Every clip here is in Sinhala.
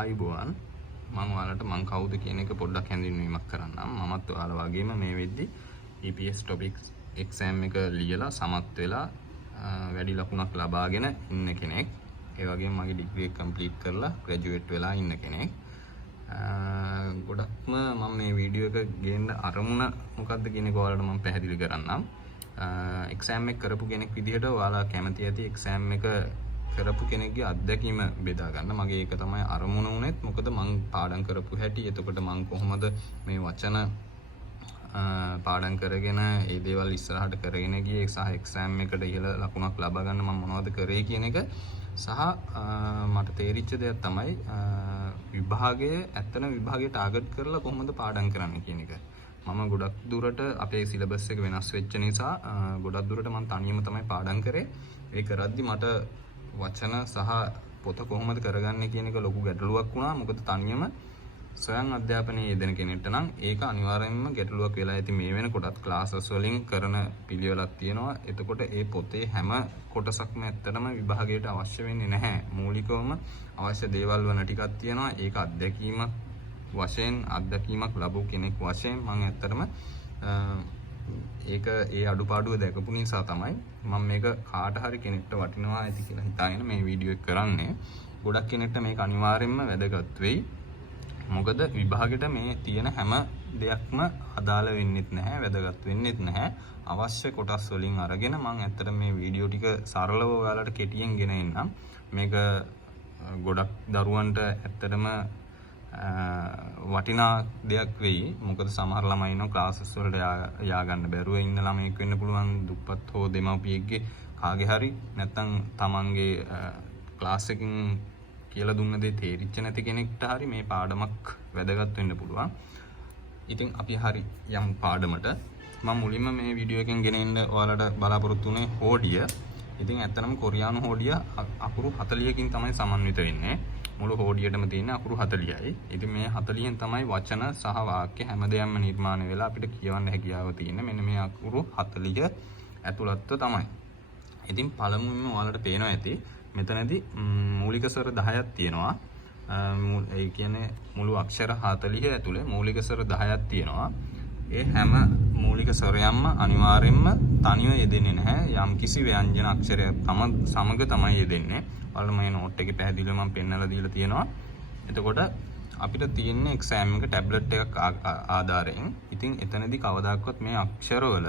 ආයුබෝවන් මම ඔයාලට මං කවුද කියන එක පොඩ්ඩක් හැඳින්වීමක් කරන්නම්. මමත් ඔයාලා වගේම මේ වෙද්දි EPS topics exam එක ලියලා සමත් වෙලා වැඩි ලකුණක් ලබාගෙන ඉන්න කෙනෙක්. ඒ වගේම මගේ degree එක complete කරලා graduate වෙලා ඉන්න කෙනෙක්. ගොඩක්ම මම මේ වීඩියෝ එක ගේන්න අරමුණ මොකක්ද කියන එක ඔයාලට මම පැහැදිලි කරන්නම්. exam එක කරපු කෙනෙක් විදිහට ඔයාලා කැමති ඇති exam එක කරපු කෙනෙක්ගේ අත්දැකීම බෙදා ගන්න. මගේ ඒක තමයි අරමුණ උනේත්. මොකද මං පාඩම් කරපු හැටි, එතකොට මං කොහොමද මේ වචන පාඩම් කරගෙන ඒ දේවල් ඉස්සරහට කරගෙන ගියේ සහ එක්සෑම් එකට ඉහළ ලකුණක් ලබා ගන්න මම මොනවද කරේ කියන එක සහ මට තේරිච්ච දෙයක් තමයි විභාගයේ ඇත්තම විභාගයේ ටාගට් කරලා කොහොමද පාඩම් කරන්න කියන එක. මම ගොඩක් දුරට අපේ සිලබස් එක වෙනස් වෙච්ච නිසා ගොඩක් දුරට මම තනියම තමයි පාඩම් කරේ. ඒ කරද්දි මට වචන සහ පොත කොහොමද කරගන්නේ කියන එක ලොකු ගැටලුවක් වුණා. මොකද තනියම ස්වයං අධ්‍යාපනයේ යෙදෙන කෙනෙක්ට නම් ඒක අනිවාර්යයෙන්ම ගැටලුවක් වෙලා ඇති. මේ වෙනකොටත් ක්ලාසස් වලින් කරන පිළිවෙලක් තියෙනවා. එතකොට ඒ පොතේ හැම කොටසක්ම ඇත්තටම විභාගයට අවශ්‍ය වෙන්නේ නැහැ. මූලිකවම අවශ්‍ය දේවල් වන ටිකක් තියෙනවා. ඒක අත්දැකීමක් ලැබු කෙනෙක් වශයෙන් මම ඇත්තටම ඒක ඒ අඩුපාඩුව දැකපු නිසා තමයි මම මේක කාට හරි කෙනෙක්ට වටිනවා ඇති කියලා හිතාගෙන මේ වීඩියෝ එක කරන්නේ. ගොඩක් කෙනෙක්ට මේක අනිවාර්යයෙන්ම වැදගත් වෙයි. මොකද විභාගෙට මේ තියෙන හැම දෙයක්ම අදාළ වෙන්නෙත් නැහැ, වැදගත් වෙන්නෙත් නැහැ. අවශ්‍ය කොටස් වලින් අරගෙන මම ඇත්තට මේ වීඩියෝ ටික සරලව ඔයාලට කෙටියෙන් ගෙන එන්නම්. මේක ගොඩක් දරුවන්ට ඇත්තටම වටිනා දෙයක් වෙයි. මොකද සමහර ළමයි ඉන්නවා ක්ලාසස් වලට යා ගන්න බැරුව ඉන්න ළමයෙක් වෙන්න පුළුවන්. දුප්පත් හෝ දෙමව්පියෙක්ගේ කාගේ හරි නැත්නම් තමන්ගේ ක්ලාස් එකකින් කියලා දුන්න දේ තේරිච්ච නැති කෙනෙක්ට හරි මේ පාඩමක් වැදගත් වෙන්න පුළුවන්. ඉතින් අපි හරි යම් පාඩමට මම මුලින්ම මේ වීඩියෝ එකෙන් ගෙන එන්න ඔයාලට බලාපොරොත්තු වෙන්නේ හෝඩිය. ඉතින් ඇත්තටම කොරියානු හෝඩිය අකුරු 40කින් තමයි සමන්විත වෙන්නේ. මුළු හෝඩියටම තියෙන අකුරු 40යි. ඉතින් මේ 40න් තමයි වචන සහ වාක්‍ය හැමදේම නිර්මාණය වෙලා අපිට කියවන්න හැකියාව තියෙන්නේ. මෙන්න මේ අකුරු 40 ඇතුළත්ව තමයි. ඉතින් පළමුවෙන්ම ඔයාලට පේනවා ඇති මෙතනදී මූලික ස්වර 10ක් තියෙනවා. ඒ කියන්නේ මුළු අක්ෂර 40 ඇතුලේ මූලික ස්වර 10ක් තියෙනවා. ඒ හැම මූලික ස්වරයක්ම අනිවාර්යයෙන්ම තනිව යෙදෙන්නේ නැහැ. යම්කිසි ව්‍යංජන අක්ෂරයක් සමග තමයි යෙදෙන්නේ. ඔයාලට මේ නෝට් එකේ පැහැදිලිව මම පෙන්නලා දීලා තියෙනවා. එතකොට අපිට තියෙන්නේ එක්සෑම් එක ටැබ්ලට් එකක් ආධාරයෙන්. ඉතින් එතනදී කවදාකවත් මේ අක්ෂරවල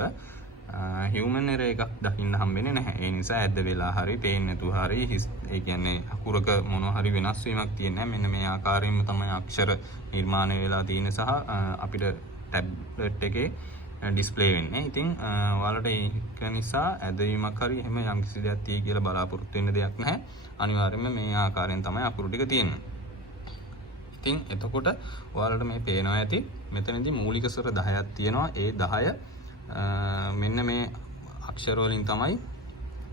හියුමන් එරර් එකක් දකින්න හම්බෙන්නේ නැහැ. ඒ නිසා ඇද්ද වෙලා හරි පේන්නේ නැතුව හරි ඒ කියන්නේ අකුරක මොනවා හරි වෙනස් වීමක් තියෙන්නේ නැහැ. මෙන්න මේ ආකාරයෙන්ම තමයි අක්ෂර නිර්මාණය වෙලා තියෙන්නේ සහ අපිට ටැබ්ලට් එකේ ඩිස්ප්ලේ වෙන්නේ. ඉතින් ඔයාලට ඒක නිසා ඇදවීමක් හරි එහෙම යම්කිසි දෙයක් තියෙයි කියලා බලාපොරොත්තු වෙන්න දෙයක් නැහැ. අනිවාර්යයෙන්ම මේ ආකාරයෙන් තමයි අකුරු ටික තියෙන්නේ. ඉතින් එතකොට ඔයාලට මේ පේනවා ඇති මෙතනදී මූලික ස්වර 10ක් තියෙනවා. ඒ 10 මෙන්න මේ අක්ෂර වලින් තමයි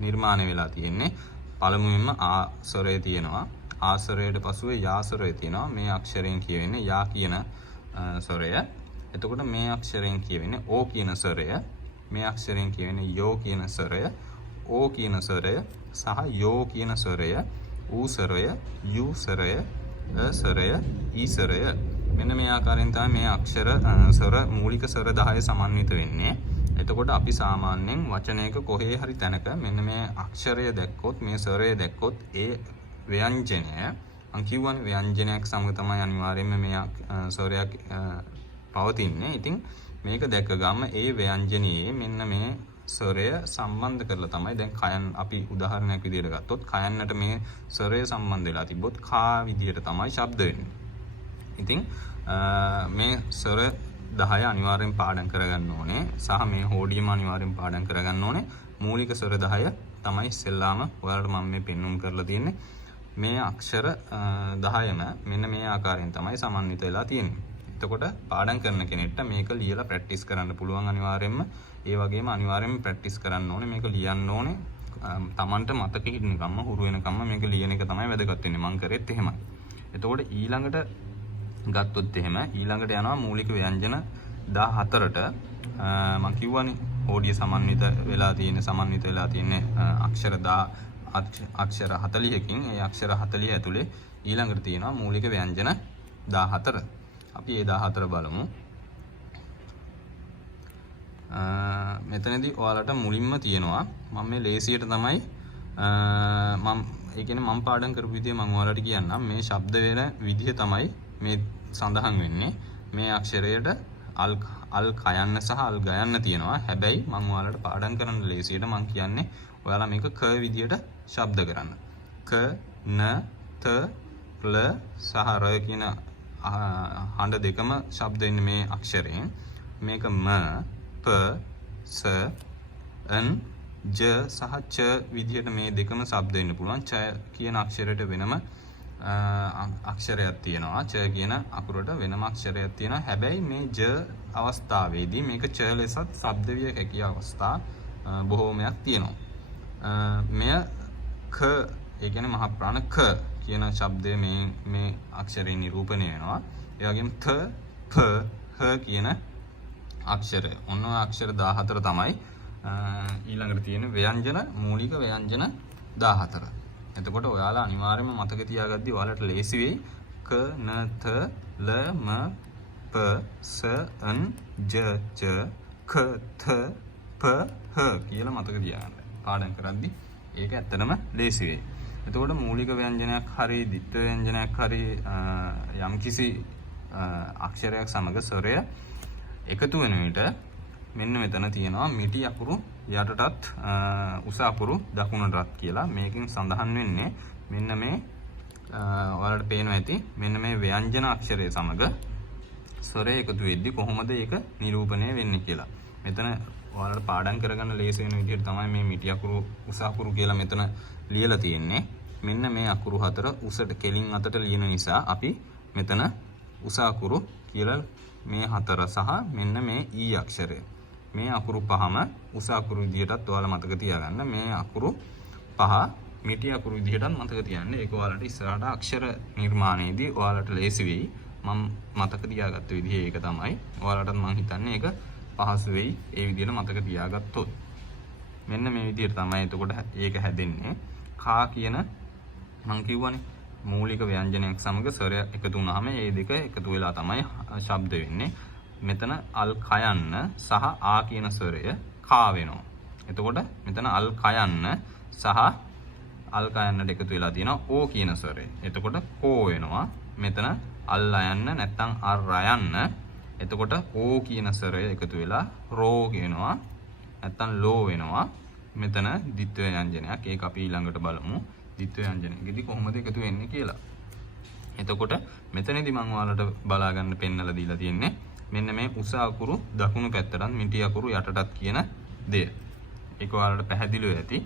නිර්මාණය වෙලා තියෙන්නේ. පළමුවෙන්ම ආ ස්වරය තියෙනවා. ආ ස්වරයට පසුව යා ස්වරය තියෙනවා. මේ අක්ෂරයෙන් කියවෙන්නේ යා කියන ස්වරය. එතකොට මේ අක්ෂරයෙන් කියවෙන්නේ ඕ කියන ස්වරය. මේ අක්ෂරයෙන් කියවෙන්නේ යෝ කියන ස්වරය. ඕ කියන ස්වරය සහ යෝ කියන ස්වරය. ඌ ස්වරය, යු ස්වරය, ස්වරය, ඊ ස්වරය. මෙන්න මේ ආකාරයෙන් තමයි මේ අක්ෂර ස්වර මූලික ස්වර 10 සමන්විත වෙන්නේ. එතකොට අපි සාමාන්‍යයෙන් වචනයක කොහේ හරි තැනක මෙන්න මේ අක්ෂරය දැක්කොත් මේ ස්වරය දැක්කොත් ඒ ව්‍යංජනය මම කියවනේ ව්‍යංජනයක් සමග තමයි අනිවාර්යයෙන්ම මේ ස්වරයක් පවතින්නේ. ඉතින් මේක දැක ගම ඒ ව්‍යංජනයේ මෙන්න මේ ස්වරය සම්බන්ධ කරලා තමයි දැන් කයන් අපි උදාහරණයක් විදිහට ගත්තොත් කයන්නට මේ ස්වරය සම්බන්ධ වෙලා තිබ්බොත් කා විදිහට තමයි ශබ්ද වෙන්නේ. ඉතින් මේ ස්වර 10 අනිවාර්යෙන් පාඩම් කරගන්න ඕනේ සහ මේ හෝඩියම අනිවාර්යෙන් පාඩම් කරගන්න ඕනේ. මූලික ස්වර 10 තමයි ඉස්සෙල්ලාම ඔයාලට මම මේ පෙන්වුම් කරලා තියෙන්නේ. මේ අක්ෂර 10ම මෙන්න මේ ආකාරයෙන් තමයි සමන්විත වෙලා තියෙන්නේ. එතකොට පාඩම් කරන කෙනෙක්ට මේක ලියලා ප්‍රැක්ටිස් කරන්න පුළුවන් අනිවාර්යෙන්ම. ඒ වගේම අනිවාර්යෙන්ම ප්‍රැක්ටිස් කරන්න ඕනේ. මේක ලියන්න ඕනේ. Tamanට මතක හිටිනකම්ම හුරු වෙනකම්ම මේක ලියන එක තමයි වැදගත් වෙන්නේ. මම කරෙත් එහෙමයි. එතකොට ඊළඟට ගත්තොත් එහෙම ඊළඟට යනවා මූලික ව්‍යංජන 14ට මම කිව්වනේ හෝඩිය සමන්විත වෙලා තියෙන අක්ෂර අක්ෂර 40කින් ඒ අක්ෂර 40 ඇතුලේ ඊළඟට තියෙනවා මූලික ව්‍යංජන 14. අපි ඒ 14 බලමු. මෙතනදී ඔයාලට මුලින්ම තියෙනවා මම මේ ලේසියට තමයි මම පාඩම් කරපු විදිය මම ඔයාලට කියන්නම්. මේ ශබ්ද වෙන විදිය තමයි මේ සඳහන් වෙන්නේ. මේ අක්ෂරයට අල් කයන්න සහ අල් ගයන්න තියෙනවා. හැබැයි මම ඔයාලට පාඩම් කරන්න ලේසියට මම කියන්නේ ඔයාලා මේක ක විදියට ශබ්ද කරන්න. ක න ත ල සහ ර කියන හඬ දෙකම ශබ්ද වෙන්නේ මේ අක්ෂරයෙන්. මේක ම ප ස න් j සහ ච විදියට මේ දෙකම ශබ්ද වෙන්න පුළුවන්. ච කියන අක්ෂරයට වෙනම අක්ෂරයක් තියෙනවා. ච කියන අකුරට වෙනම අක්ෂරයක් තියෙනවා. හැබැයි මේ j අවස්ථාවේදී මේක ච ලෙසත් ශබ්ද විය හැකි අවස්ථා බොහෝමයක් තියෙනවා. මෙය ක ඒ කියන්නේ මහා ප්‍රාණ ක කියන ශබ්දය මේ අක්ෂරයෙන් නිරූපණය වෙනවා. ඒ වගේම ත ප හ කියන අක්ෂරය. ඔන්න ඔය අක්ෂර 14 තමයි ඊළඟට තියෙන ව්‍යංජන මූලික ව්‍යංජන 14. එතකොට ඔයාලා අනිවාර්යයෙන්ම මතක තියාගද්දී ඔයාලට ලේසි වෙයි. ක න ත ල ම ප ස න් j ච ක ත ප හ කියලා මතක තියාගන්න. පාඩම් කරද්දී ඒක ඇත්තටම ලේසි වෙයි. එතකොට මූලික ව්‍යංජනයක් හරි ද්විත්ව ව්‍යංජනයක් හරි යම්කිසි අක්ෂරයක් සමග ස්වරය එකතු වෙන විට මෙන්න මෙතන තියෙනවා මිටි අකුරු යටටත් උස අකුරු දකුණටත් කියලා. මේකෙන් සඳහන් වෙන්නේ මෙන්න මේ ඔයාලට පේනවා ඇති මෙන්න මේ ව්‍යංජන අක්ෂරය සමග ස්වරය එකතු වෙද්දී කොහොමද ඒක නිරූපණය වෙන්නේ කියලා. මෙතන ඔයාලට පාඩම් කරගන්න ලේසි වෙන විදිහට තමයි මේ මිටි අකුරු උස අකුරු කියලා මෙතන ලියලා තියෙන්නේ. මෙන්න මේ අකුරු හතර උසට කෙලින් අතට ලියන නිසා අපි මෙතන උස අකුරු කියලා මේ හතර සහ මෙන්න මේ ඊ අක්ෂරය මේ අකුරු පහම උස අකුරු විදිහටත් ඔයාලා මතක තියාගන්න. මේ අකුරු පහ මිටි අකුරු විදිහටත් මතක තියාගන්න. ඒක ඔයාලට ඉස්සරහට අක්ෂර නිර්මාණයේදී ඔයාලට ලේසි වෙයි. මම මතක තියාගත්ත විදිහ ඒක තමයි. ඔයාලටත් මම හිතන්නේ ඒක පහසු වෙයි ඒ විදිහට මතක තියාගත්තොත්. මෙන්න මේ විදිහට තමයි එතකොට ඒක හැදෙන්නේ. කා කියන මම කියවනේ මූලික ව්‍යංජනයක් සමග ස්වරය එකතු වුණාම මේ දෙක එකතු වෙලා තමයි ශබ්ද වෙන්නේ. මෙතන අල් කයන්න සහ ආ කියන ස්වරය කා වෙනවා. එතකොට මෙතන අල් කයන්න සහ අල් කයන්නට එකතු වෙලා තියෙනවා ඕ කියන ස්වරය. එතකොට කෝ වෙනවා. මෙතන අල් අයන්න නැත්නම් අර් රයන්න. එතකොට ඕ කියන ස්වරය එකතු වෙලා රෝ කියනවා නැත්නම් ලෝ වෙනවා. මෙතන ද්විත්ව ව්‍යංජනයක්. ඒක අපි ඊළඟට බලමු. ද්විත්ව ව්‍යංජනයකදී කොහොමද එකතු වෙන්නේ කියලා. එතකොට මෙතනදී මම ඔයාලට බලා ගන්න පෙන්නලා දීලා තියෙන්නේ මෙන්න මේ උස අකුරු දකුණු පැත්තටත් මිටි අකුරු යටටත් කියන දෙය. ඒක ඔයාලට පැහැදිලිව ඇති.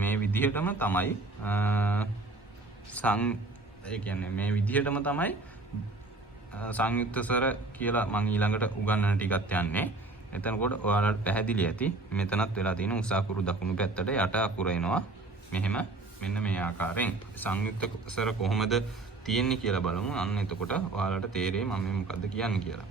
මේ විදිහටම තමයි ඒ කියන්නේ මේ විදිහටම තමයි සංයුක්ත ස්වර කියලා මම ඊළඟට උගන්වන ටිකත් යන්නේ. එතනකොට ඔයාලට පැහැදිලි ඇති. මෙතනත් වෙලා තියෙන උස අකුරු දකුණු පැත්තට යට අකුර එනවා. මෙහෙම මෙන්න මේ ආකාරයෙන් සංයුක්ත ස්වර කොහොමද තියෙන්නේ කියලා බලමු. අන්න එතකොට ඔයාලට තේරෙයි මම මේ මොකද්ද කියන්නේ කියලා.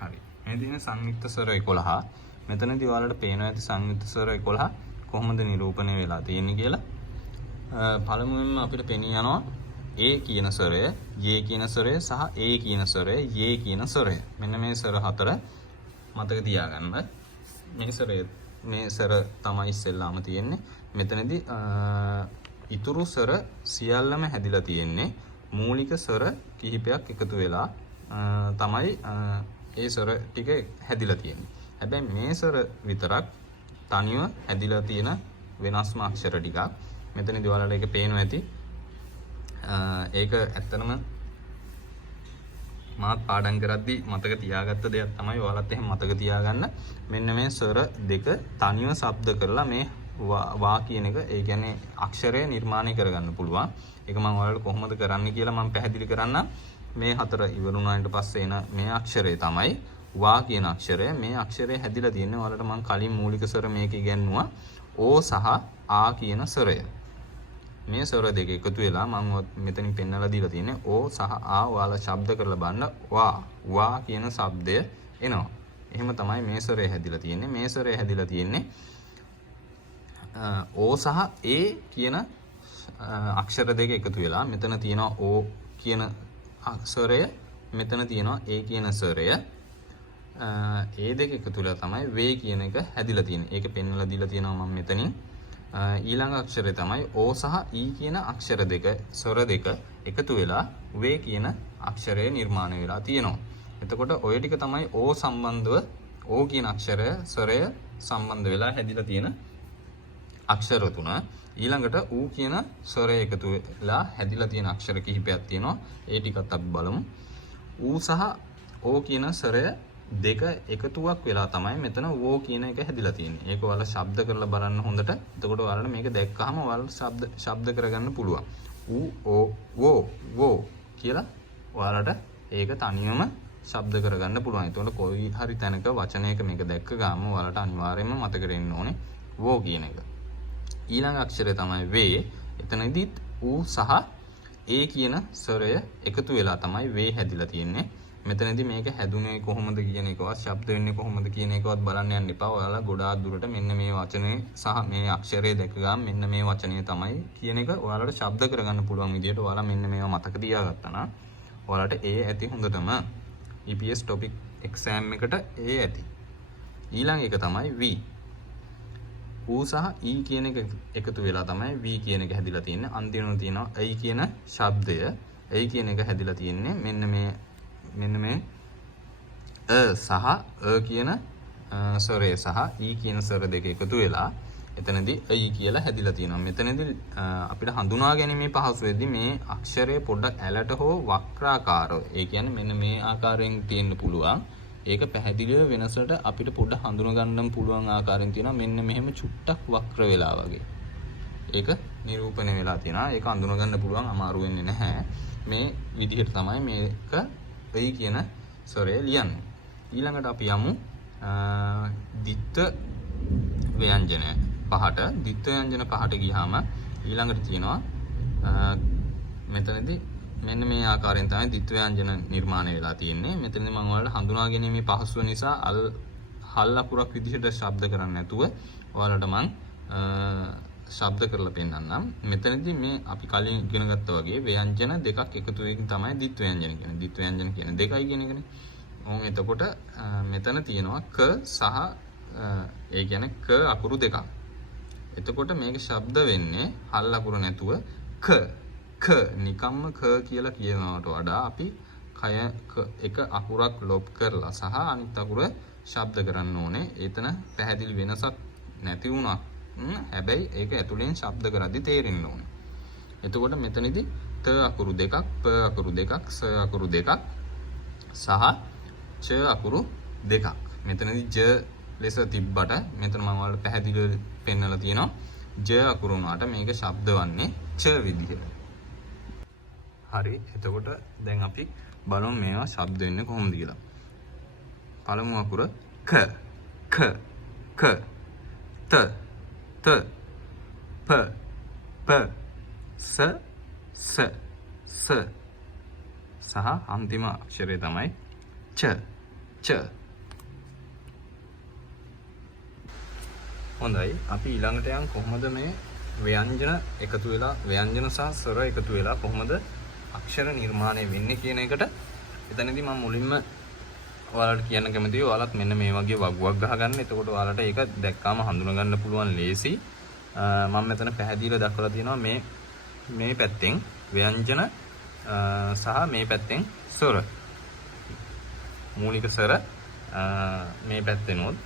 හරි. මේ දින සංයුක්ත ස්වර 11. මෙතනදී ඔයාලට පේනවා ඇති සංයුක්ත ස්වර 11 කොහොමද නිරූපණය වෙලා තියෙන්නේ කියලා. පළමුවෙන්ම අපිට පෙනී යනවා ඒ කියන ස්වරය, යේ කියන ස්වරය සහ ඒ කියන ස්වරය, යේ කියන ස්වරය. මෙන්න මේ ස්වර හතර මතක තියාගන්න. මේ ස්වර තමයි ඉස්සෙල්ලාම තියෙන්නේ. මෙතනදී ඉතුරු ස්වර සියල්ලම හැදිලා තියෙන්නේ මූලික ස්වර කිහිපයක් එකතු වෙලා තමයි ඒ ස්වර ටික හැදිලා තියෙන්නේ. හැබැයි මේ ස්වර විතරක් තනියම හැදිලා තියෙන වෙනස්ම අක්ෂර ටිකක්. මෙතනදී ඔයාලට ඒක පේනවා ඇති. ඒක ඇත්තටම මාත් පාඩම් කරද්දී මතක තියාගත්ත දෙයක් තමයි. ඔයාලත් එහෙම මතක තියාගන්න. මෙන්න මේ ස්වර දෙක තනියම ශබ්ද කරලා මේ වා කියන එක ඒ කියන්නේ අක්ෂරය නිර්මාණය කරගන්න පුළුවන්. ඒක මම ඔයාලට කොහොමද කරන්නේ කියලා මම පැහැදිලි කරන්නම්. මේ හතර ඉවරුණාට පස්සේ එන මේ අක්ෂරය තමයි වා කියන අක්ෂරය. මේ අක්ෂරය හැදිලා තියෙන්නේ ඔයාලට මම කලින් මූලික ස්වර මේක ඉගෙනුවා. ඕ සහ ආ කියන ස්වරය. මේ ස්වර දෙක එකතු වෙලා මම මෙතනින් පෙන්නලා දීලා තියෙන්නේ ඕ සහ ආ ඔයාලා ශබ්ද කරලා බලන්න වා කියන ශබ්දය එනවා. එහෙම තමයි මේ ස්වරය හැදිලා තියෙන්නේ. මේ ස්වරය හැදිලා තියෙන්නේ ඕ සහ ඒ කියන අක්ෂර දෙක එකතු වෙලා මෙතන තියෙනවා ඕ කියන ස්වරය, මෙතන තියෙනවා ඒ කියන ස්වරය. ඒ දෙක එකතු වෙලා තමයි වේ කියන එක හැදිලා තියෙන්නේ. ඒක පෙන්වලා දීලා තියෙනවා මම මෙතනින්. ඊළඟ අක්ෂරය තමයි ඕ සහ ඊ කියන අක්ෂර දෙක, ස්වර දෙක එකතු වෙලා වේ කියන අක්ෂරය නිර්මාණය වෙලා තියෙනවා. එතකොට ඔය ටික තමයි ඕ සම්බන්ධව ඕ කියන අක්ෂරය, ස්වරය සම්බන්ධ වෙලා හැදිලා තියෙන අක්ෂර තුන. ඊළඟට ඌ කියන ස්වරය එකතු වෙලා හැදිලා තියෙන අක්ෂර කිහිපයක් තියෙනවා. ඒ ටිකත් අපි බලමු. ඌ සහ ඕ කියන ස්වරය දෙක එකතුවක් වෙලා තමයි මෙතන වෝ කියන එක හැදිලා තියෙන්නේ. ඒක ඔයාලා ශබ්ද කරලා බලන්න හොඳට. එතකොට ඔයාලට මේක දැක්කහම ඔයාලට ශබ්ද කරගන්න පුළුවන්. ඌ ඕ වෝ කියලා ඔයාලට ඒක තනියම ශබ්ද කරගන්න පුළුවන්. එතකොට කොයි හරි තැනක වචනයක මේක දැක්ක ගාම ඔයාලට අනිවාර්යයෙන්ම මතකෙට එන්න ඕනේ වෝ කියන එක. ඊළඟ අක්ෂරය තමයි වේ. එතනදිත් ඌ සහ ඒ කියන ස්වරය එකතු වෙලා තමයි වේ හැදිලා තියෙන්නේ. මෙතනදී මේක හැදුනේ කොහොමද කියන එකවත්, ශබ්ද වෙන්නේ කොහොමද කියන එකවත් බලන්න යන්න එපා. ඔයාලා ගොඩාක් දුරට මෙන්න මේ වචනේ සහ මේ අක්ෂරය දැක ගන්න මෙන්න මේ වචනේ තමයි කියන එක ඔයාලට ශබ්ද කරගන්න පුළුවන් විදිහට ඔයාලා මෙන්න මේවා මතක තියාගත්තා නම් ඔයාලට ඒ ඇති හොඳටම EPS topic exam එකට ඒ ඇති. ඊළඟ එක තමයි V. ඌ සහ ඊ කියන එක එකතු වෙලා තමයි V කියන එක හැදිලා තියෙන්නේ. අන්තිමට තියෙනවා I කියන ශබ්දය. I කියන එක හැදිලා තියෙන්නේ මෙන්න මේ සහ කියන ස්වරය සහ ඊ කියන ස්වර දෙක එකතු වෙලා එතනදී I කියලා හැදිලා තියෙනවා. මෙතනදී අපිට හඳුනා ගැනීමේ පහසු වෙද්දී මේ අක්ෂරය පොඩ්ඩක් ඇලට හෝ වක්‍රාකාරව, ඒ කියන්නේ මෙන්න මේ ආකාරයෙන් තියෙන්න පුළුවන්. ඒක පැහැදිලිව වෙනසට අපිට පොඩ්ඩක් හඳුනා ගන්න පුළුවන් ආකාරයෙන් තියෙනවා. මෙන්න මෙහෙම චුට්ටක් වක්‍ර වෙලා වගේ. ඒක නිරූපණය වෙලා තියෙනවා. ඒක හඳුනා ගන්න පුළුවන්, අමාරු වෙන්නේ නැහැ. මේ විදිහට තමයි මේක I කියන ස්වරය ලියන්නේ. ඊළඟට අපි යමු ditth ව්‍යංජන පහට. ditth ව්‍යංජන පහට ගියාම ඊළඟට තියෙනවා මෙතනදී මෙන්න මේ ආකාරයෙන් තමයි ditth ව්‍යංජන නිර්මාණය වෙලා තියෙන්නේ. මෙතනදී මම ඔයාලට හඳුනා ගැනීමේ පහසුව නිසා හල් අකුරක් විදිහට ශබ්ද කරන්නේ නැතුව ඔයාලට මම ශබ්ද කරලා පෙන්නන්නම්. මෙතනදී මේ අපි කලින් ඉගෙන ගත්තා වගේ ව්‍යංජන දෙකක් එකතු වෙකින් තමයි ditth ව්‍යංජන කියන්නේ. ditth ව්‍යංජන කියන්නේ දෙකයි කියන එකනේ. එතකොට මෙතන තියෙනවා ක සහ ඒ කියන්නේ ක අකුරු දෙකක්. එතකොට මේක ශබ්ද වෙන්නේ හල් අකුර නැතුව ක නිකම්ම ක කියලා කියනවට වඩා අපි කය එක අකුරක් ලොප් කරලා සහ අනිත් අකුර ශබ්ද කරන්න ඕනේ. එතන පැහැදිලි වෙනසක් නැති වුණා. හැබැයි ඒක ඇතුලෙන් ශබ්ද කරද්දි තේරෙන්න ඕනේ. එතකොට මෙතනදී ත අකුරු දෙකක්, ප අකුරු දෙකක්, ස අකුරු දෙකක් සහ ච අකුරු දෙකක්. මෙතනදී ජ ලෙස තිබ්බට මෙතන මම ඔයාලට පැහැදිලිව පෙන්නලා තියෙනවා. ජ අකුරු උනාට මේක ශබ්ද වන්නේ ච විදිහට. හරි. එතකොට දැන් අපි බලමු මේවා ශබ්ද වෙන්නේ කොහොමද කියලා. පළමු අකුර ක ත ප ස සහ අන්තිම අක්ෂරය තමයි ච. හොඳයි. අපි ඊළඟට යන් කොහොමද මේ ව්‍යංජන එකතු වෙලා, ව්‍යංජන සහ ස්වර එකතු වෙලා කොහොමද අක්ෂර නිර්මාණය වෙන්නේ කියන එකට. එතනදී මම මුලින්ම ඔයාලට කියන්න කැමතියි ඔයාලත් මෙන්න මේ වගේ වගුවක් ගහගන්න. එතකොට ඔයාලට ඒක දැක්කාම හඳුනා ගන්න පුළුවන් ලේසි. මම මෙතන පැහැදිලිව දක්වලා තියෙනවා මේ පැත්තෙන් ව්‍යංජන සහ මේ පැත්තෙන් ස්වර. මූලික ස්වර මේ පැත්තෙනොත්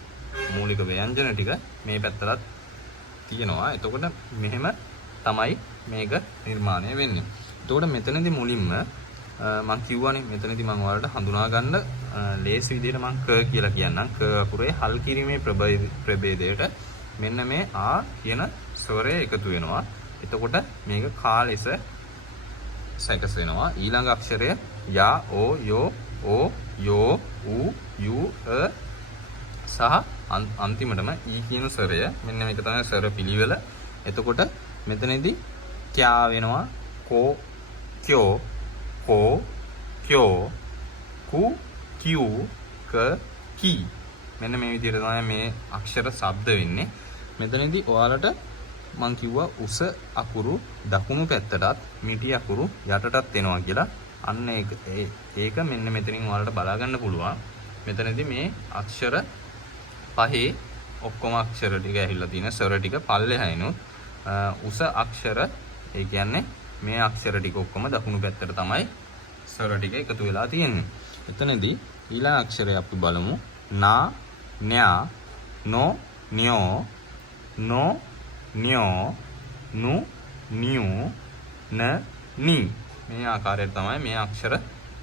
මූලික ව්‍යංජන ටික මේ පැත්තලත් තියෙනවා. එතකොට මෙහෙම තමයි මේක නිර්මාණය වෙන්නේ. එතකොට මෙතනදී මුලින්ම මම කියවනේ මෙතනදී මම ඔයාලට හඳුනා ගන්න ලේසි විදිහට මම ක කියලා කියන්නම්. ක අකුරේ හල් කිරීමේ ප්‍රභේදයට මෙන්න මේ ආ කියන ස්වරය එකතු වෙනවා. එතකොට මේක කා ලෙස සැකස් වෙනවා. ඊළඟ අක්ෂරය යා, ඕ, යෝ, ඕ, යෝ, ඌ, යු, සහ අන්තිමටම ඊ කියන ස්වරය. මෙන්න මේක තමයි ස්වර පිළිවෙල. එතකොට මෙතනදී ක්‍යා වෙනවා කෝ क्यों को क्यों कु क्यू क की මෙන්න මේ විදිහට තමයි මේ අක්ෂර શબ્ද වෙන්නේ. මෙතනදී ඔයාලට මම කිව්වා උස අකුරු දකුණු පැත්තටත් මිටි අකුරු යටටත් එනවා කියලා. අන්න ඒක මෙන්න මෙතනින් ඔයාලට බලා ගන්න පුළුවන්. මෙතනදී මේ අක්ෂර පහේ ඔක්කොම අක්ෂර ටික ඇහිලා තියෙන ස්වර ටික පල්ලෙහායිනුත් උස අක්ෂර ඒ කියන්නේ මේ අක්ෂර ටික ඔක්කොම දකුණු පැත්තට තමයි ස්වර ටික එකතු වෙලා තියෙන්නේ. එතනදී ඊළඟ අක්ෂරය අපි බලමු. නා න්‍යා නෝ න්‍යෝ නෝ න්‍යෝ නු නියු න නී මේ ආකාරයට තමයි මේ අක්ෂර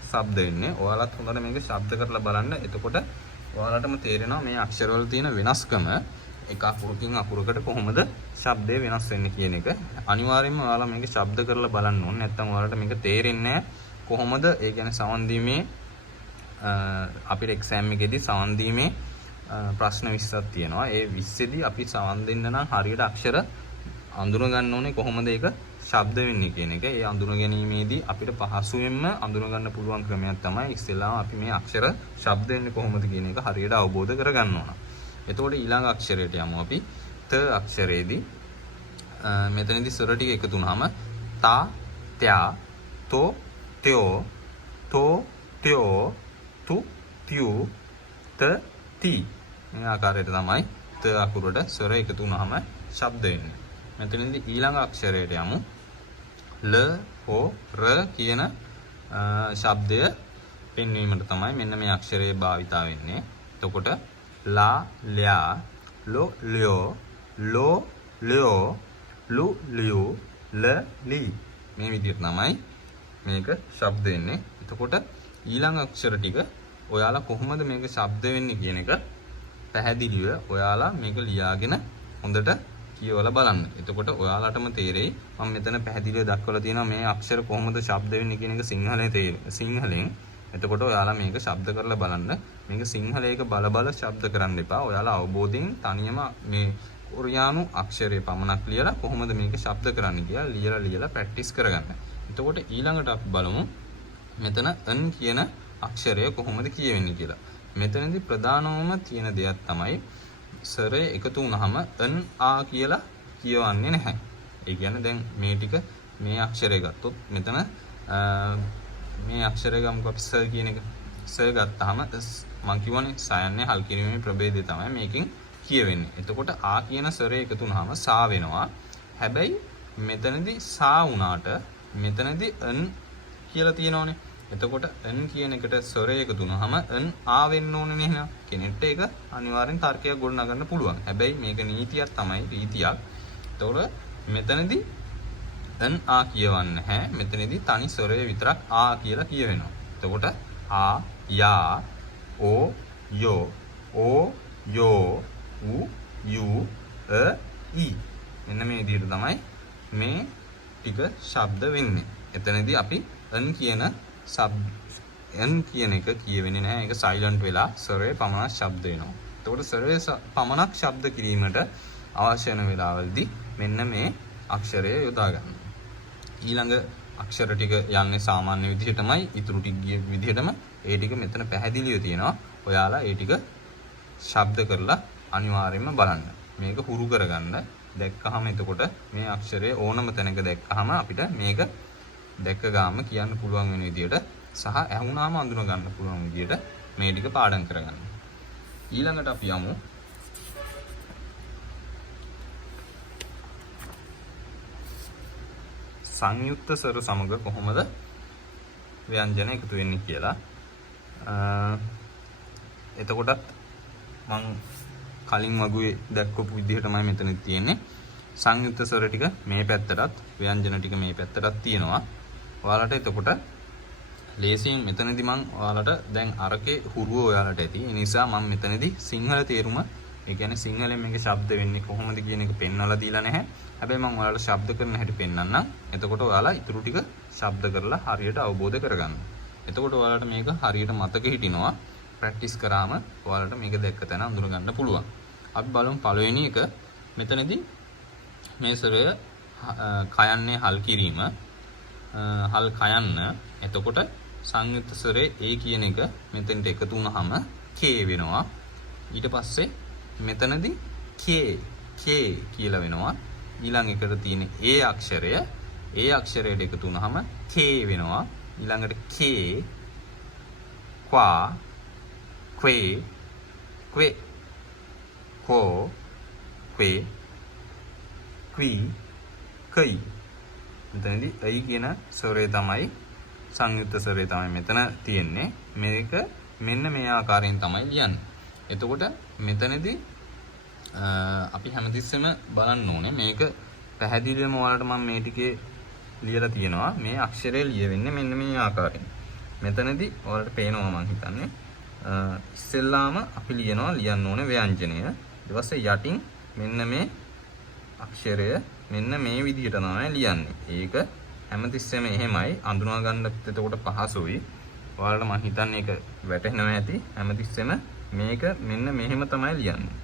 શબ્ද වෙන්නේ. ඔයාලත් හොඳට මේක ශබ්ද කරලා බලන්න. එතකොට ඔයාලටම තේරෙනවා මේ අක්ෂරවල තියෙන වෙනස්කම එක අකුරකින් අකුරකට කොහොමද ශබ්දය වෙනස් වෙන්නේ කියන එක. අනිවාර්යයෙන්ම ඔයාලා මේක ශබ්ද කරලා බලන්න ඕනේ. නැත්නම් ඔයාලට මේක තේරෙන්නේ නැහැ කොහොමද. ඒ කියන්නේ සවන් දීමේ අපිට එක්සෑම් එකේදී සවන් දීමේ ප්‍රශ්න 20ක් තියෙනවා. ඒ 20 දී අපි සවන් දෙන්න නම් හරියට අක්ෂර අඳුන ගන්න ඕනේ කොහොමද ඒක ශබ්ද වෙන්නේ කියන එක. ඒ අඳුන ගැනීමේදී අපිට පහසුවෙන්ම අඳුන ගන්න පුළුවන් ක්‍රමයක් තමයි ඉස්සෙල්ලාම අපි මේ අක්ෂර ශබ්ද වෙන්නේ කොහොමද කියන එක හරියට අවබෝධ කරගන්න ඕන. එතකොට ඊළඟ අක්ෂරයට යමු අපි. ත අක්ෂරයේදී මෙතනදී ස්වර ටික එකතු වුනහම තා ත්‍යා තෝ ත්‍යෝ තෝ ත්‍යෝ තු ත්‍යු ත ති මේ ආකාරයට තමයි ත අකුරට ස්වර එකතු වුනහම ශබ්ද වෙන්නේ. මෙතනදී ඊළඟ අක්ෂරයට යමු. ල හෝ ර කියන ශබ්දය පෙන්වීමට තමයි මෙන්න මේ අක්ෂරය භාවිතා වෙන්නේ. එතකොට ලා ල්‍යා ලෝ ල්‍යෝ ලෝ ල්‍යෝ ලු ලියු ල ලී මේ විදිහට තමයි මේක ශබ්ද වෙන්නේ. එතකොට ඊළඟ අක්ෂර ටික ඔයාලා කොහොමද මේක ශබ්ද වෙන්නේ කියන එක පැහැදිලිව ඔයාලා මේක ලියාගෙන හොඳට කියවලා බලන්න. එතකොට ඔයාලටම තේරෙයි මම මෙතන පැහැදිලිව දක්වලා තියෙනවා මේ අක්ෂර කොහොමද ශබ්ද වෙන්නේ කියන එක සිංහලෙන්. එතකොට ඔයාලා මේක ශබ්ද කරලා බලන්න. මේක සිංහලයක බල ශබ්ද කරන්න එපා. ඔයාලා අවබෝධයෙන් තනියම මේ කොරියානු අක්ෂරය පමණක් ලියලා කොහොමද මේක ශබ්ද කරන්නේ කියලා ලියලා ප්‍රැක්ටිස් කරගන්න. එතකොට ඊළඟට අපි බලමු මෙතන n කියන අක්ෂරය කොහොමද කියවෙන්නේ කියලා. මෙතනදී ප්‍රධානවම තියෙන දෙයක් තමයි ස්වරය එකතු වුනහම n ආ කියලා කියවන්නේ නැහැ. ඒ කියන්නේ දැන් මේ ටික මේ අක්ෂරය ගත්තොත් මෙතන මේ අක්ෂරය ගමුකෝ අපි ස කියන එක. ස ගත්තාම මම කියවනේ සයන්නේ හල් කිරීමේ ප්‍රභේදය තමයි මේකෙන් කියවෙන්නේ. එතකොට ආ කියන ස්වරය එකතු වුනහම සා වෙනවා. හැබැයි මෙතනදී සා වුණාට මෙතනදී n කියලා තියෙනවනේ. එතකොට n කියන එකට ස්වරය එකතු වුනහම n ආ වෙන්න ඕනේ නේද? කෙනෙක්ට ඒක අනිවාර්යෙන් තර්කයක් ගොඩනගන්න පුළුවන්. හැබැයි මේක නීතියක් තමයි රීතියක්. එතකොට මෙතනදී n ආ කියවන්නේ නැහැ. මෙතනදී තනි ස්වරය විතරක් ආ කියලා කියවෙනවා. එතකොට ආ යා ඕ යෝ ඕ යෝ උ යු ඊ මෙන්න මේ විදිහට තමයි මේ ටික ශබ්ද වෙන්නේ. එතනදී අපි n කියන n කියන එක කියවෙන්නේ නැහැ. ඒක සයිලන්ට් වෙලා ස්වරය පමණක් ශබ්ද වෙනවා. එතකොට ස්වරය පමණක් ශබ්ද කිරීමට අවශ්‍ය වෙන වෙලාවලදී මෙන්න මේ අක්ෂරය යොදා ගන්න. ඊළඟ අක්ෂර ටික යන්නේ සාමාන්‍ය විදිහටමයි. ඊටු ටික ගිය විදිහටම ඒ ටික මෙතන පැහැදිලිව තියෙනවා. ඔයාලා ඒ ටික ශබ්ද කරලා අනිවාර්යයෙන්ම බලන්න. මේක හුරු කරගන්න. දැක්කහම එතකොට මේ අක්ෂරය ඕනම තැනක දැක්කහම අපිට මේක දැක්ක ගාම කියන්න පුළුවන් වෙන විදිහට සහ ඇහුණාම අඳුන ගන්න පුළුවන් විදිහට මේ ටික පාඩම් කරගන්න. ඊළඟට අපි යමු සංයුක්ත ස්වර සමග කොහොමද ව්‍යංජන එකතු වෙන්නේ කියලා. එතකොටත් මම කලින් වගේ දැක්වපු විදිහටමයි මෙතන තියෙන්නේ. සංයුක්ත ස්වර ටික මේ පැත්තටත් ව්‍යංජන ටික මේ පැත්තටත් තියෙනවා. ඔයාලට එතකොට ලේසියෙන් මෙතනදී මම ඔයාලට දැන් අරකේ හුරුව ඔයාලට ඇති. ඒ නිසා මම මෙතනදී සිංහල තේරුම ඒ කියන්නේ සිංහලෙන් මේක ශබ්ද වෙන්නේ කොහොමද කියන එක පෙන්වලා දීලා නැහැ. හැබැයි මම ඔයාලට ශබ්ද කරන හැටි පෙන්වන්නම්. එතකොට ඔයාලා ඊටු ටික ශබ්ද කරලා හරියට අවබෝධ කරගන්න. එතකොට ඔයාලට මේක හරියට මතක හිටිනවා. ප්‍රැක්ටිස් කරාම ඔයාලට මේක දැක්ක තැන අඳුර ගන්න පුළුවන්. අපි බලමු පළවෙනි එක. මෙතනදී මේ ස්වරය කයන්නේ හල් කිරීම. හල් කයන්න. එතකොට සංයුක්ත ස්වරේ ඒ කියන එක මෙතෙන්ට එකතු වුනහම කේ වෙනවා. ඊට පස්සේ මෙතනදී කේ කියලා වෙනවා. ඊළඟ එකට තියෙන ඒ අක්ෂරයට එකතු වුනහම කේ වෙනවා. ඊළඟට කේ ක්වා ක්වේ ක්වේ කෝ ක්වේ ක්වී කයි. මෙතනදී අයි කියන ස්වරය තමයි සංයුක්ත ස්වරය තමයි මෙතන තියෙන්නේ. මේක මෙන්න මේ ආකාරයෙන් තමයි ලියන්නේ. එතකොට මෙතනදී අපි හැමතිස්සෙම බලන්න ඕනේ මේක පැහැදිලිවම ඔයාලට මම මේ ටිකේ ලියලා තියෙනවා. මේ අක්ෂරය ලියවෙන්නේ මෙන්න මේ ආකාරයෙන්. මෙතනදී ඔයාලට පේනවා මම හිතන්නේ. ඉස්සෙල්ලාම අපි ලියන්න ඕනේ ව්‍යංජනය. ඊට පස්සේ යටින් මෙන්න මේ අක්ෂරය මෙන්න මේ විදිහට තමයි ලියන්නේ. ඒක හැමතිස්සෙම එහෙමයි අඳුනා ගන්න එතකොට පහසුයි. ඔයාලට මම හිතන්නේ ඒක වැටහෙනවා ඇති. හැමතිස්සෙම මේක මෙන්න මෙහෙම තමයි ලියන්නේ.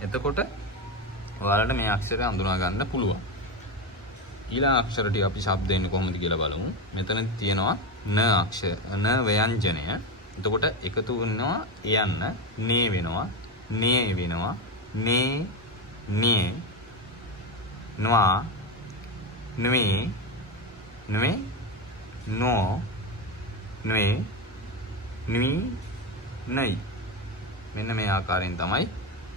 එතකොට ඔයාලට මේ අක්ෂරය අඳුනා ගන්න පුළුවන්. ඊළඟ අක්ෂර ටික අපි ශබ්ද දෙන්නේ කොහොමද කියලා බලමු. මෙතන තියෙනවා න ව්‍යංජනය. එතකොට එකතු වෙනවා යන්න නේ වෙනවා. නේ වෙනවා. නේ නේ නවා නෙවේ නෙවේ නෝ නෙවේ නිවි නයි. මෙන්න මේ ආකාරයෙන් තමයි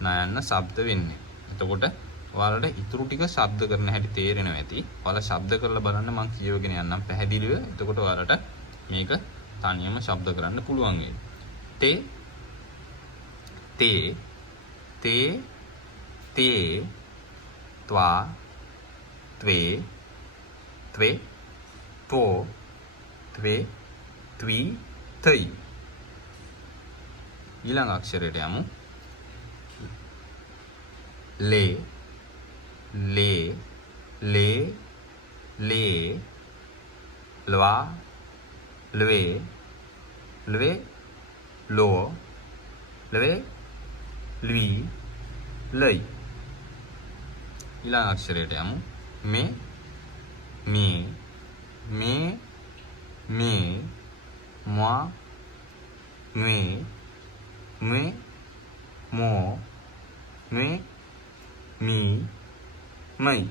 නයන්න ශබ්ද වෙන්නේ. එතකොට ඔයාලට ඊටු ටික ශබ්ද කරන හැටි තේරෙනවා ඇති. ඔයාලා ශබ්ද කරලා බලන්න මම කියවගෙන යන්නම් පැහැදිලිව. එතකොට ඔයාලට මේක තනියම ශබ්ද කරන්න පුළුවන් වෙයි. තේ තේ තේ තේ ත්වා ත්වේ ත්වේ තෝ ත්වේ ත්වී තයි. ඊළඟ අක්ෂරයට යමු. ලේ ලේ ලේ ලේ ලවා ලවේ ලවේ ලෝ ලවේ ලී ලයි. ඊළඟ අක්ෂරයට යමු. මේ මේ මේ මේ මා මේ මේ මෝ මේ මී මයි.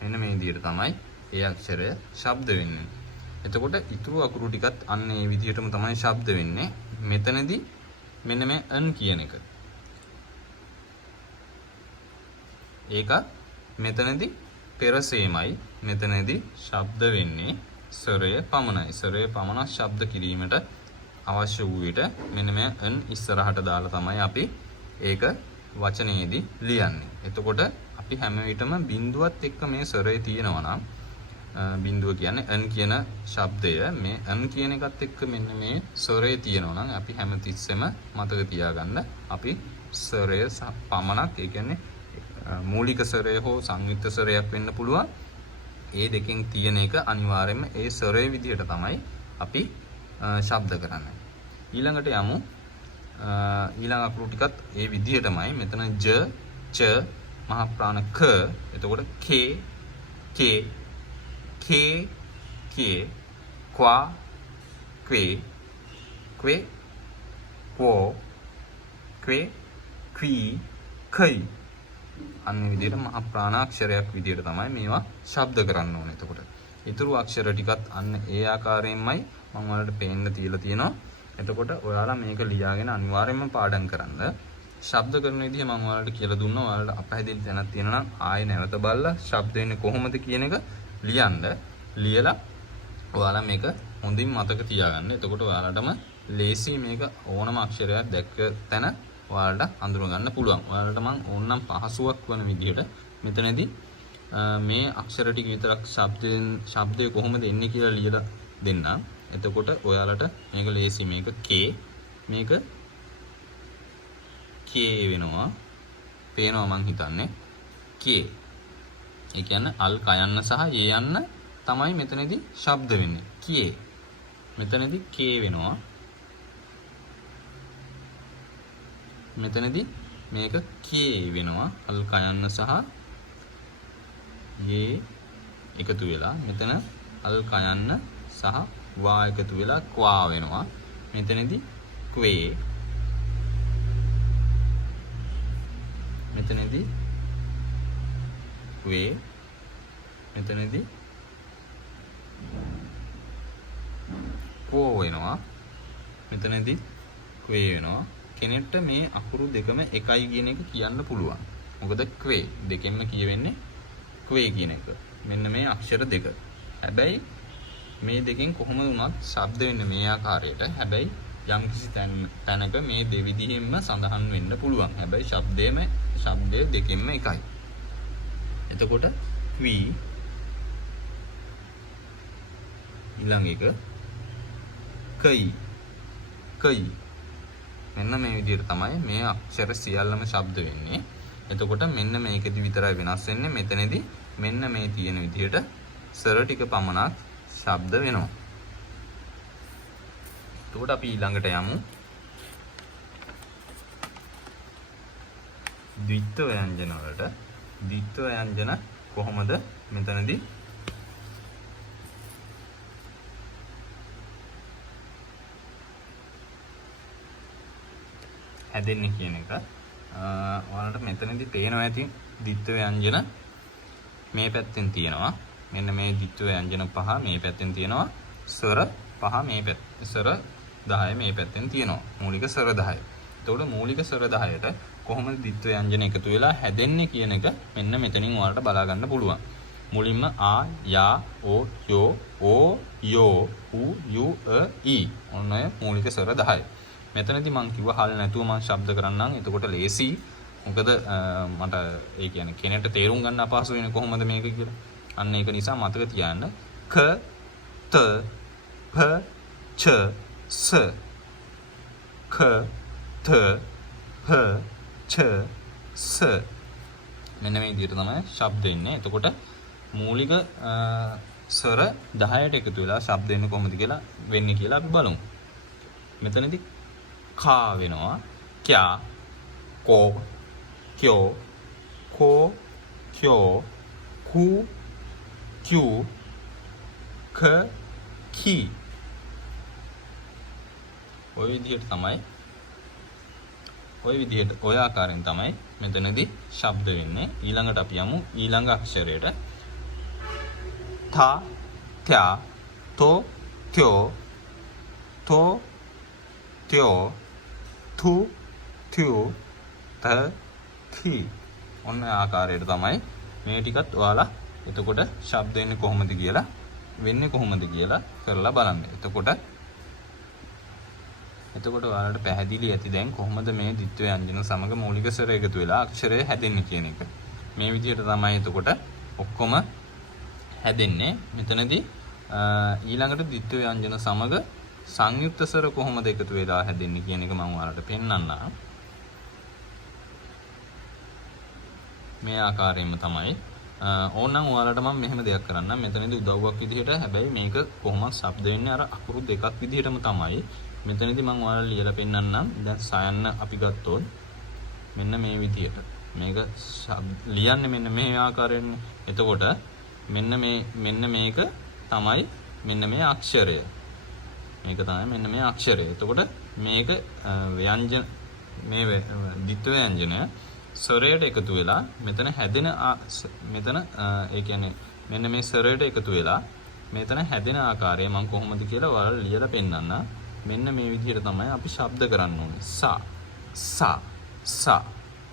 එන්න මේ විදිහට තමයි ඒ අක්ෂරය ශබ්ද වෙන්නේ. එතකොට ඊතුරු අකුරු ටිකත් අන්න ඒ විදිහටම තමයි ශබ්ද වෙන්නේ. මෙතනදී මෙන්න මේ අන් කියන එක. ඒක මෙතනදී පෙරසේමයි. මෙතනදී ශබ්ද වෙන්නේ ස්වරය පමණයි. ස්වරය පමණක් ශබ්ද කිරීමට අවශ්‍ය වූ විට මෙන්න මේ අන් ඉස්සරහට දාලා තමයි අපි ඒක වචනයේදී ලියන්නේ. එතකොට අපි හැම විටම බිඳුවත් එක්ක මේ ස්වරය තියෙනවා නම් බිඳුව කියන්නේ අන් කියන ශබ්දය මේ අන් කියන එකත් එක්ක මෙන්න මේ ස්වරය තියෙනවා නම් අපි හැම තිස්සෙම මතක තියාගන්න අපි ස්වරය පමණක් ඒ කියන්නේ මූලික ස්වරය හෝ සංයුක්ත ස්වරයක් වෙන්න පුළුවන්. ඒ දෙකෙන් තියෙන එක අනිවාර්යයෙන්ම ඒ ස්වරයේ විදිහට තමයි අපි ශබ්ද කරන්නේ. ඊළඟට යමු. ඊළඟ අකුරු ටිකත් ඒ විදිහටමයි. මෙතන ජ ච මහ ප්‍රාණ ක. එතකොට කේ කේ කේ කේ ක්වා ක්වේ ක්වේ කෝ ක්වේ ක්වී කයි. අන්න විදිහට මහ ප්‍රාණාක්ෂරයක් විදිහට තමයි මේවා ශබ්ද කරන්න ඕනේ. එතකොට ඊතුරු අක්ෂර ටිකත් අන්න ඒ ආකාරයෙන්මයි මම ඔයාලට පේන්න තියලා තියෙනවා. එතකොට ඔයාලා මේක ලියාගෙන අනිවාර්යයෙන්ම පාඩම් කරන්න. ශබ්ද කරන විදිහ මම ඔයාලට කියලා දුන්නා. ඔයාලට අපහැදිලි තැනක් තියෙනවා නම් ආයෙ නැවත බලලා ශබ්ද එන්නේ කොහොමද කියන එක ලියන්න. ලියලා ඔයාලා මේක හොඳින් මතක තියාගන්න. එතකොට ඔයාලටම ලේසි මේක ඕනම අක්ෂරයක් දැක්ක තැන ඔයාලට අඳුර ගන්න පුළුවන්. ඔයාලට මම ඕනනම් පහසුවක් වන විදිහට මෙතනදී මේ අක්ෂර ටික විතරක් ශබ්දය කොහොමද එන්නේ කියලා ලියලා දෙන්න. එතකොට ඔයාලට මේක ලේසි. මේක කේ මේක කේ වෙනවා. පේනවා මං හිතන්නේ කේ. ඒ කියන්නේ අල් කයන්න සහ යේ යන්න තමයි මෙතනදී ශබ්ද වෙන්නේ. කේ. මෙතනදී කේ වෙනවා. මෙතනදී මේක කේ වෙනවා. අල් කයන්න සහ යේ එකතු වෙලා මෙතන අල් කයන්න සහ වා එකතු වෙලා ක්වා වෙනවා. මෙතනදී ක්වේ, මෙතනදී ක්වේ, මෙතනදී කෝ වෙනවා, මෙතනදී ක්වේ වෙනවා. කෙනෙක්ට මේ අකුරු දෙකම එකයි කියන එක කියන්න පුළුවන්. මොකද ක්වේ දෙකෙන්ම කියවෙන්නේ ක්වේ කියන එක. මෙන්න මේ අක්ෂර දෙක. හැබැයි මේ දෙකෙන් කොහොම වුණත් ශබ්ද වෙන්නේ මේ ආකාරයට. හැබැයි යම්කිසි තැනක මේ දෙවිදිහෙන්ම සඳහන් වෙන්න පුළුවන්. හැබැයි ශබ්දය දෙකෙන්ම එකයි. එතකොට ක්වී ඊළඟ එක කයි, කයි. මෙන්න මේ විදිහට තමයි මේ අක්ෂර සියල්ලම ශබ්ද වෙන්නේ. එතකොට මෙන්න මේකෙදි විතරයි වෙනස් වෙන්නේ. මෙතනදී මෙන්න මේ තියෙන විදිහට ස්වර ටික පමණක් ශබ්ද වෙනවා. එතකොට අපි ඊළඟට යමු. ද්විත්ව ව්‍යංජන වලට. ද්විත්ව ව්‍යංජන කොහොමද මෙතනදී හැදෙන්නේ කියන එක ඔයාලට මෙතනදී පේනවා ඇති. ද්විත්ව ව්‍යංජන මේ පැත්තෙන් තියෙනවා. මෙන්න මේ ද්විත්ව ව්‍යංජන පහ මේ පැත්තෙන් තියෙනවා. ස්වර පහ මේ පැත්තේ. ස්වර 10 මේ පැත්තෙන් තියෙනවා. මූලික ස්වර 10. එතකොට මූලික ස්වර 10ට කොහොමද ද්විත්ව ව්‍යංජන එකතු වෙලා හැදෙන්නේ කියන එක මෙන්න මෙතනින් ඔයාලට බලා ගන්න පුළුවන්. මුලින්ම ආ, යා, ඕ, යෝ, ඕ, යෝ, උ, යු, ඊ. ඔන්න ඔය මූලික ස්වර 10. මෙතනදී මම කිව්වා හල් නැතුව මම ශබ්ද කරන්නම්. එතකොට ලේසි. මොකද මට ඒ කියන්නේ කෙනෙක්ට තේරුම් ගන්න අපහසු වෙන්නේ කොහොමද මේක කියලා. අන්න ඒක නිසා මතක තියාගන්න. ක, ත, භ, ච, ස. ක, ත, භ, ච, ස. මෙන්න මේ විදිහට තමයි ශබ්ද එන්නේ. එතකොට මූලික ස්වර 10ට එකතු වෙලා ශබ්ද එන්නේ කොහොමද කියලා වෙන්නේ කියලා අපි බලමු. මෙතනදී කා වෙනවා. ક્યા, කෝ, ક્યો, කෝ, ક્યો, කු, ક્યુ, ක, කි. ඔය විදිහට ඔය ආකාරයෙන් තමයි මෙතනදී ශබ්ද වෙන්නේ. ඊළඟට අපි යමු ඊළඟ අක්ෂරයට. තා, ත්‍යා, තෝ, ත්‍යෝ, තෝ, ත්‍යෝ, තු, ත්‍යු, ත, ති. ඔන්න ආකාරයට තමයි මේ ටිකත් ඔයාලා එතකොට ශබ්ද වෙන්නේ කොහොමද කියලා කරලා බලන්න. එතකොට ඔයාලට පැහැදිලි ඇති දැන් කොහොමද මේ ද්විත්ව ව්‍යංජන සමග මූලික ස්වර එකතු වෙලා අක්ෂරය හැදෙන්නේ කියන එක. මේ විදිහට තමයි එතකොට ඔක්කොම හැදෙන්නේ. මෙතනදී ඊළඟට ද්විත්ව ව්‍යංජන සමග සංයුක්ත ස්වර කොහොමද එකතු වෙලා හැදෙන්නේ කියන එක මම ඔයාලට පෙන්නන්නම්. මේ ආකාරයෙන්ම තමයි. ඕනනම් ඔයාලට මම මෙහෙම දෙයක් කරන්නම්. මෙතනදී උදව්වක් විදිහට. හැබැයි මේක කොහොමද ශබ්ද වෙන්නේ අර අකුරු දෙකක් විදිහටම තමයි. මෙතනදී මම ඔයාලට ලියලා පෙන්නන්නම්. දැන් සයන්න අපි ගත්තොත් මෙන්න මේ විදිහට. මේක ලියන්නේ මෙන්න මේ ආකාරයෙන්. එතකොට මෙන්න මේක තමයි මෙන්න මේ අක්ෂරය. එතකොට මේක ව්‍යංජන මේ ද්විත්ව ව්‍යංජනය ස්වරයට එකතු වෙලා මෙතන හැදෙන මෙතන ඒ කියන්නේ මෙන්න මේ ස්වරයට එකතු වෙලා මෙතන හැදෙන ආකාරය මම කොහොමද කියලා ඔයාලට ලියලා පෙන්නන්න. මෙන්න මේ විදිහට තමයි අපි ශබ්ද කරන්න ඕනේ. සා.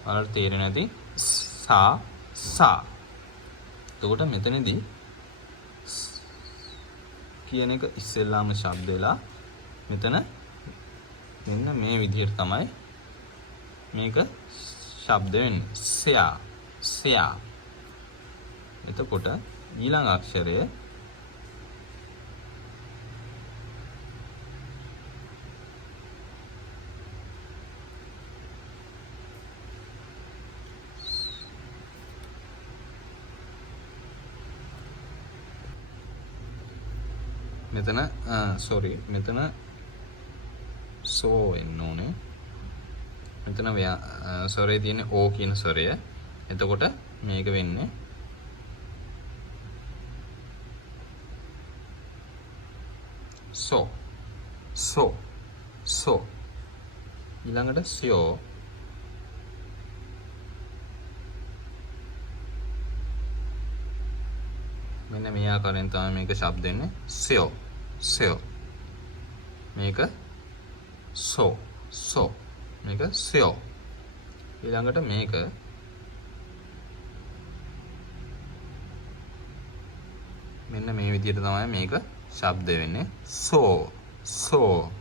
ඔයාලට තේරෙන්නේ නැති සා. එතකොට මෙතනදී කියන එක ඉස්සෙල්ලාම ශබ්ද වෙලා මෙතන මෙන්න මේ විදිහට තමයි මේක ශබ්ද වෙන්නේ. සයා. එතකොට ඊළඟ අක්ෂරය මෙතන සෝ එන්න ඕනේ. මෙතන ස්වරයේ තියෙන ඕ කියන ස්වරය. එතකොට මේක වෙන්නේ so so so ඊළඟට sio මෙන්න මේ ආකාරයෙන් තමයි මේක ශබ්ද වෙන්නේ sio sio මේක so so මේක sio ඊළඟට මේක මෙන්න මේ විදිහට තමයි මේක ශබ්ද වෙන්නේ so so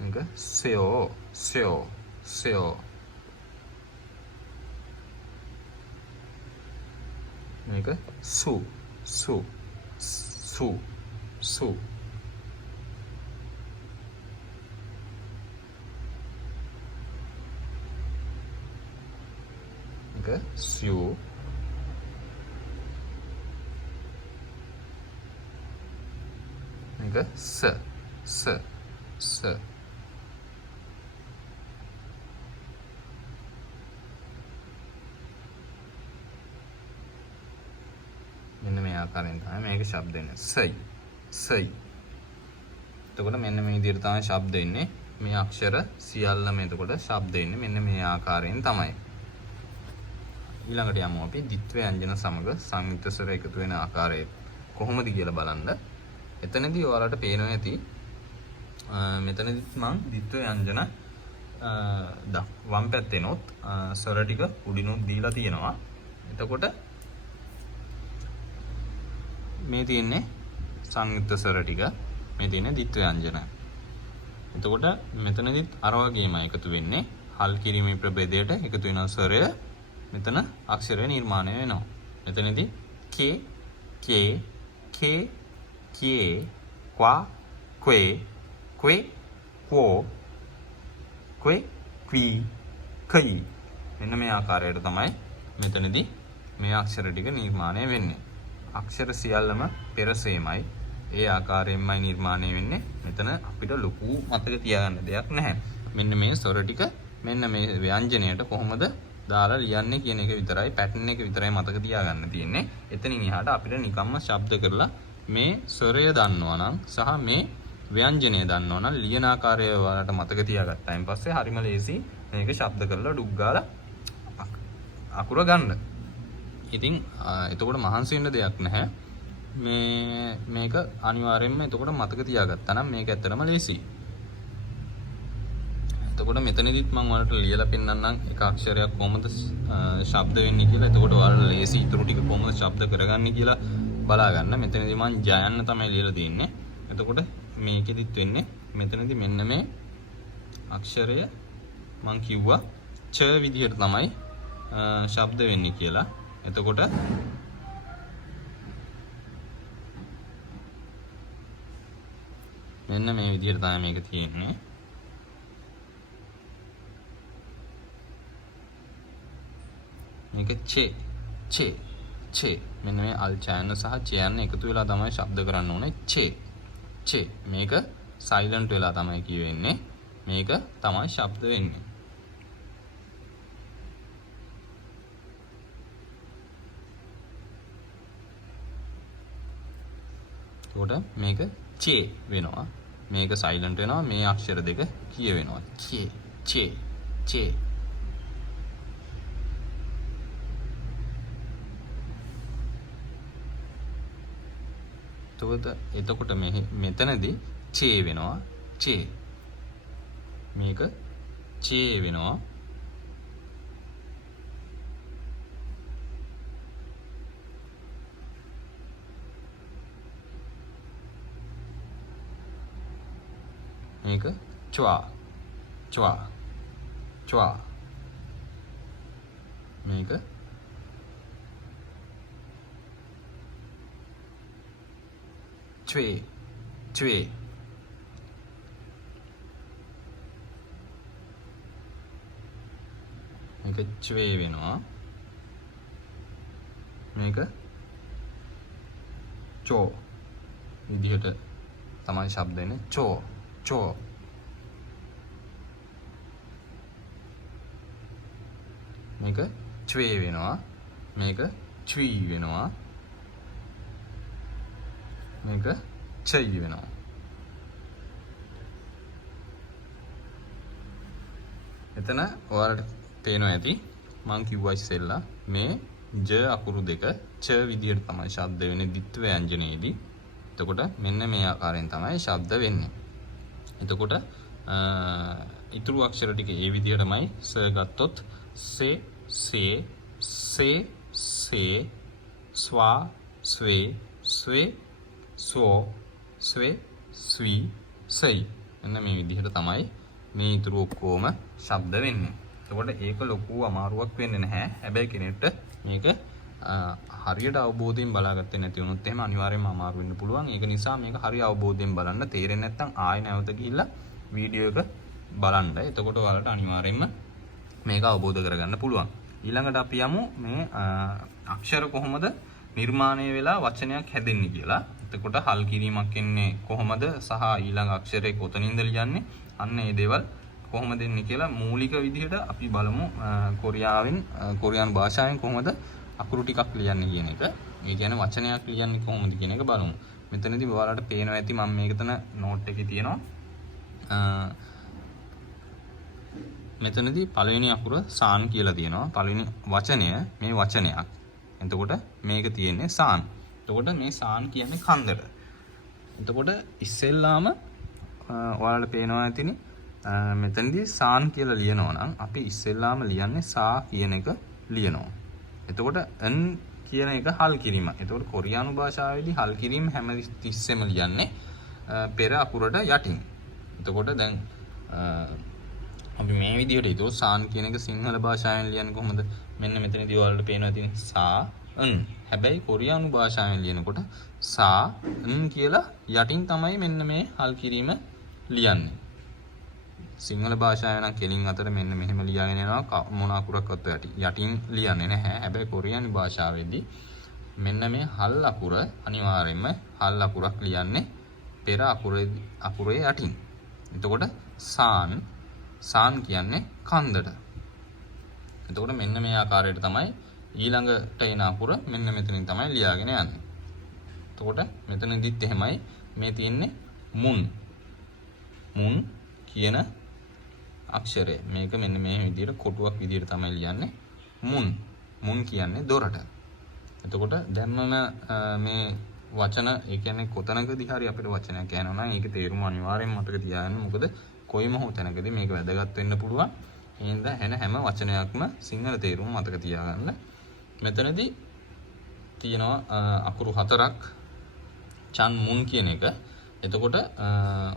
මේක sio sio sio මේක su su su su මේක siu මේක s s s මෙන්න මේ ආකාරයෙන් තමයි මේක ශබ්ද වෙන්නේ සයි සයි එතකොට මෙන්න මේ විදිහට තමයි ශබ්ද වෙන්නේ මේ අක්ෂර සියල්ලම එතකොට ශබ්ද වෙන්නේ මෙන්න මේ ආකාරයෙන් තමයි ඊළඟට යමු අපි ද්විත්ව ව්‍යංජන සමග සංයුක්ත ස්වර එකතු වෙන ආකාරය කොහොමද කියලා බලන්න එතනදී ඔයාලට පේනවා ඇති මෙතනදිත් මම ද්විත්ව ව්‍යංජන වම් පැත්තේනොත් ස්වර ටික උඩිනුත් දීලා තියෙනවා එතකොට මේ තියෙන්නේ සංයුක්ත ස්වර ටික මේ තියෙන්නේ ද්විත්ව ව්‍යංජන. එතකොට මෙතනදිත් අර වගේම එකතු වෙන්නේ හල් කිරීමේ ප්‍රභේදයට එකතු වෙන ස්වරය මෙතන අක්ෂරය නිර්මාණය වෙනවා. මෙතනදී කේ කේ කේ කියේ ක්වා ක්වේ ක්වේ කෝ ක්වේ ක්වී කයි මෙන්න මේ ආකාරයට තමයි මෙතනදී මේ අක්ෂර ටික නිර්මාණය වෙන්නේ. අක්ෂර සියල්ලම පෙරසේමයි ඒ ආකාරයෙන්මයි නිර්මාණය වෙන්නේ මෙතන අපිට ලොකු මතක තියාගන්න දෙයක් නැහැ මෙන්න මේ ස්වර ටික මෙන්න මේ ව්‍යංජනයට කොහොමද දාලා ලියන්නේ කියන එක විතරයි පැටර්න් එක විතරයි මතක තියාගන්න තියෙන්නේ එතනින් එහාට අපිට නිකම්ම ශබ්ද කරලා මේ ස්වරය දන්නවා නම් සහ මේ ව්‍යංජනය දන්නවා නම් ලියන ආකාරය ඔයාලට මතක තියාගත්තායින් පස්සේ හරිම ලේසි මේක ශබ්ද කරලා ඩුක් ගාලා අකුර ගන්න ඉතින් එතකොට මහන්සි වෙන්න දෙයක් නැහැ මේක අනිවාර්යයෙන්ම එතකොට මතක තියාගත්තා නම් මේක ඇත්තටම ලේසි. එතකොට මෙතනදිත් මම ඔයාලට ලියලා පෙන්නන්නම් එක අක්ෂරයක් කොහොමද ශබ්ද වෙන්නේ කියලා. එතකොට ඔයාලට ලේසි ඊටු ටික කොහොමද ශබ්ද කරගන්නේ කියලා බලා ගන්න. මෙතනදී මම ජයන්න තමයි ලියලා තියෙන්නේ. එතකොට මේකෙදිත් වෙන්නේ මෙතනදී මෙන්න මේ අක්ෂරය මම කිව්වා ච විදිහට තමයි ශබ්ද වෙන්නේ කියලා. එතකොට මෙන්න මේ විදිහට තමයි මේක තියෙන්නේ. මේක චේ චේ චේ මෙන්න මේ අල් චයන සහ චයන එකතු වෙලා තමයි ශබ්ද කරන්න ඕනේ චේ චේ මේක සයිලන්ට් වෙලා තමයි කියවෙන්නේ. මේක තමයි ශබ්ද වෙන්නේ. එතකොට මේක චේ වෙනවා. මේක සයිලන්ට් වෙනවා. මේ අක්ෂර දෙක කියවෙනවා. චේ චේ චේ. එතකොට මෙතනදී චේ වෙනවා. චේ. මේක චේ වෙනවා. මේක ච්වා ච්වා ච්වා මේක ච්වේ ච්වේ මේක ච්වේ වෙනවා. මේක චෝ විදිහට තමයි ශබ්ද වෙන්නේ. චෝ චෝ මේක ච්වේ වෙනවා. මේක ච්වී වෙනවා. මේක චයි වෙනවා. එතන ඔයාලට පේනවා ඇති මං කිව්වා ඉස්සෙල්ලා මේ ජ අකුරු දෙක ච විදියට තමයි ශබ්ද වෙන්නේ ද්විත්ව ව්‍යංජනයේදී. එතකොට මෙන්න මේ ආකාරයෙන් තමයි ශබ්ද වෙන්නේ. එතකොට ඉතුරු අක්ෂර ටික ඒ විදිහටමයි ස ගත්තොත් සේ සේ සේ සේ ස්වා ස්වේ ස්වේ සෝ ස්වේ ස්වී සයි මෙන්න මේ විදිහට තමයි මේ ඉතුරු ඔක්කොම ශබ්ද වෙන්නේ. එතකොට ඒක ලොකු අමාරුවක් වෙන්නේ නැහැ. හැබැයි කෙනෙක්ට මේක හරියට අවබෝධයෙන් බලාගත්තේ නැති වුණොත් එහෙම අනිවාර්යයෙන්ම අමාරු වෙන්න පුළුවන්. ඒක නිසා මේක හරි අවබෝධයෙන් බලන්න. තේරෙන්නේ නැත්නම් ආයෙ නැවත ගිහිල්ලා වීඩියෝ එක බලන්න. එතකොට ඔයාලට අනිවාර්යයෙන්ම මේක අවබෝධ කරගන්න පුළුවන්. ඊළඟට අපි යමු මේ අක්ෂර කොහොමද නිර්මාණය වෙලා වචනයක් හැදෙන්නේ කියලා. එතකොට හල් කිරීමක් එන්නේ කොහොමද සහ ඊළඟ අක්ෂරේ කොතනින්ද ලියන්නේ අන්න ඒ දේවල් කොහොමද එන්නේ කියලා මූලික විදිහට අපි බලමු. කොරියානු භාෂාවෙන් කොහොමද අකුරු ටිකක් ලියන්නේ කියන එක. ඒ කියන්නේ වචනයක් ලියන්නේ කොහොමද කියන එක බලමු. මෙතනදී ඔයාලට පේනවා ඇති මම මේක තන නෝට් එකේ තියෙනවා. මෙතනදී පළවෙනි අකුර සාන් කියලා තියෙනවා. පළවෙනි වචනය මේ වචනයක්. එතකොට මේක තියෙන්නේ සාන්. එතකොට මේ සාන් කියන්නේ කන්දට. එතකොට ඉස්සෙල්ලාම ඔයාලට පේනවා ඇතිනේ මෙතනදී සාන් කියලා ලියනවා නම් අපි ඉස්සෙල්ලාම ලියන්නේ සා කියන එක ලියනවා. එතකොට n කියන එක හල් කිරීම. එතකොට කොරියානු භාෂාවේදී හල් කිරීම හැම තිස්සෙම ලියන්නේ පෙර අකුරට යටින්. එතකොට දැන් අපි මේ විදිහට හිතුවොත් සාන් කියන එක සිංහල භාෂාවෙන් ලියන්නේ කොහොමද? මෙන්න මෙතනදී ඔයාලට පේනවා තියෙන සා n. හැබැයි කොරියානු භාෂාවෙන් ලියනකොට සා n කියලා යටින් තමයි මෙන්න මේ හල් කිරීම ලියන්නේ. සිංහල භාෂාවෙන් නම් කෙලින් අතර මෙන්න මෙහෙම ලියාගෙන යනවා මොන අකුරක්වත් යටින් ලියන්නේ නැහැ. හැබැයි කොරියානු භාෂාවේදී මෙන්න මේ හල් අකුර අනිවාර්යයෙන්ම හල් අකුරක් ලියන්නේ පෙර අකුරේ යටින්. එතකොට සාන් කියන්නේ කන්දට. එතකොට මෙන්න මේ ආකාරයට තමයි ඊළඟට එන අකුර මෙන්න මෙතනින් තමයි ලියාගෙන යන්නේ. එතකොට මෙතනදිත් එහෙමයි මේ තියෙන්නේ මුන් කියන අක්ෂරය. මේක මෙන්න මේ විදිහට කොටුවක් විදිහට තමයි ලියන්නේ මුන් කියන්නේ දොරට. එතකොට දැන් මම මේ වචන ඒ කියන්නේ කොතනකදී හරි අපිට වචනයක් කියනවා නම් ඒක තේරුම අනිවාර්යෙන් මතක තියාගන්න. මොකද කොයිම හෝ තැනකදී මේක වැදගත් වෙන්න පුළුවන්. එහෙනම් එන හැම වචනයක්ම සිංහල තේරුම මතක තියාගන්න. මෙතනදී තියෙනවා අකුරු 4ක් චන් මුන් කියන එක. එතකොට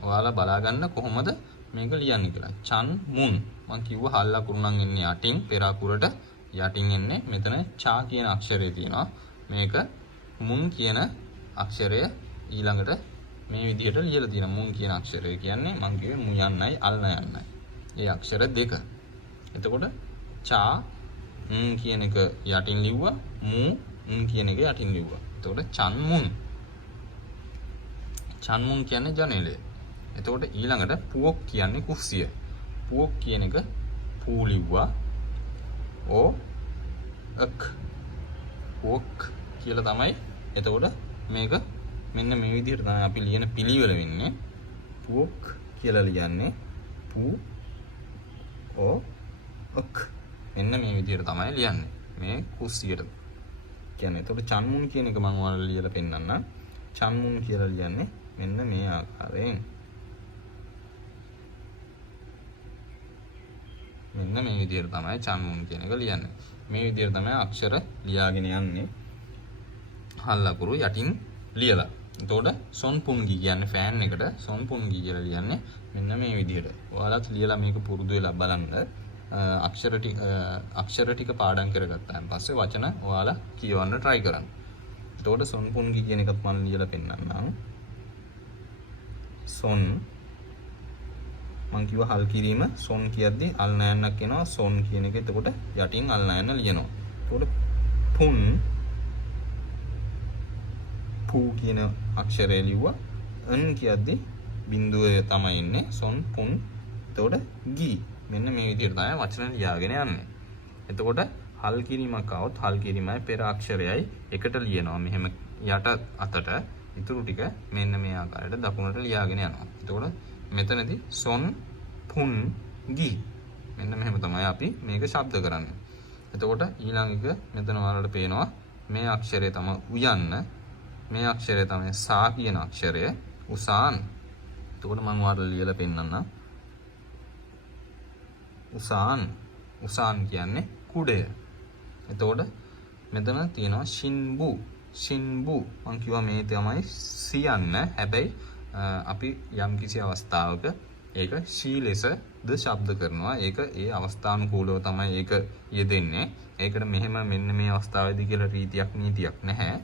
ඔයාලා බලා ගන්න කොහොමද මේක ලියන්නේ කියලා. චන් මුන් මම කිව්වා හල් අකුරු නම් එන්නේ යටින් පෙර අකුරට යටින් එන්නේ මෙතන චා කියන අක්ෂරය තියෙනවා. මේක මුන් කියන අක්ෂරය ඊළඟට මේ විදිහට ලියලා තියෙනවා. මුන් කියන අක්ෂරය කියන්නේ මම කිව්වේ මු යන්නයි අල්න යන්නයි. ඒ අක්ෂර දෙක. එතකොට චා කියන එක යටින් ලිව්වා මු කියන එක යටින් ලිව්වා. එතකොට චන් මුන් කියන්නේ ජනේලය. එතකොට ඊළඟට පුවොක් කියන්නේ කුස්සිය. පුවොක් කියන එක පූ ලිව්වා ඕ අක් පුවොක් කියලා තමයි. එතකොට මේක මෙන්න මේ විදිහට තමයි අපි ලියන පිළිවෙල වෙන්නේ. පුවොක් කියලා ලියන්නේ පූ ඕ අක් මෙන්න මේ විදිහට තමයි ලියන්නේ මේ කුස්සියට කියන්නේ. එතකොට චන්මුන් කියන එක මම ඔයාලට ලියලා පෙන්නන්නම්. චන්මුන් කියලා ලියන්නේ මෙන්න මේ ආකාරයෙන්. මෙන්න මේ විදිහට තමයි චන්මුන් කියන එක ලියන්නේ. මේ විදිහට තමයි අක්ෂර ලියාගෙන යන්නේ. හල් අකුරු යටින් ලියලා. එතකොට සොන්පුන්ගි කියන්නේ ෆෑන් එකට සොන්පුන්ගි කියලා ලියන්නේ මෙන්න මේ විදිහට. ඔයාලත් ලියලා මේක පුරුදු වෙලා බලන්න. අක්ෂර ටික පාඩම් කරගත්තාන් පස්සේ වචන ඔයාලා කියවන්න try කරන්න. එතකොට සොන්පුන්ගි කියන එකත් මම ලියලා පෙන්නන්නම්. සොන් මම කිව්වා හල් කිරීම සොන් කියද්දි අල් නයන්නක් එනවා සොන් කියන එක. එතකොට යටින් අල් නයන්න ලියනවා. එතකොට පුන් පූ කියන අක්ෂරය ලිව්වා. අන් කියද්දි බිඳුව තමයි ඉන්නේ සොන් පුන්. එතකොට ගී මෙන්න මේ විදිහට තමයි වචන ලියාගෙන යන්නේ. එතකොට හල් කිරීමක් આવොත් හල් කිරීමයි පෙර අක්ෂරයයි එකට ලියනවා. මෙහෙම යට අතට ඉතුරු ටික මෙන්න මේ ආකාරයට දකුණට ලියාගෙන යනවා. එතකොට මෙතනදී සොන් පුන් ගි මෙන්න මෙහෙම තමයි අපි මේක ශබ්ද කරන්නේ. එතකොට ඊළඟ එක මෙතන ඔයාලට පේනවා මේ අක්ෂරය තමයි උයන්න. මේ අක්ෂරය තමයි සා කියන අක්ෂරය උසාන්. එතකොට මම ඔයාලට ලියලා පෙන්නන්නම්. උසාන්. උසාන් කියන්නේ කුඩය. එතකොට මෙතන තියෙනවා shiNbu. shiNbu මම කිව්වා මේ තමයි සියන්න. හැබැයි අපි යම් කිසි අවස්ථාවක ඒක ශී ලෙසද ශබ්ද කරනවා. ඒක ඒ අවස්ථානුකූලව තමයි ඒක යෙදෙන්නේ. ඒකට මෙහෙම මෙන්න මේ අවස්ථාවේදී කියලා රීතියක් නීතියක් නැහැ.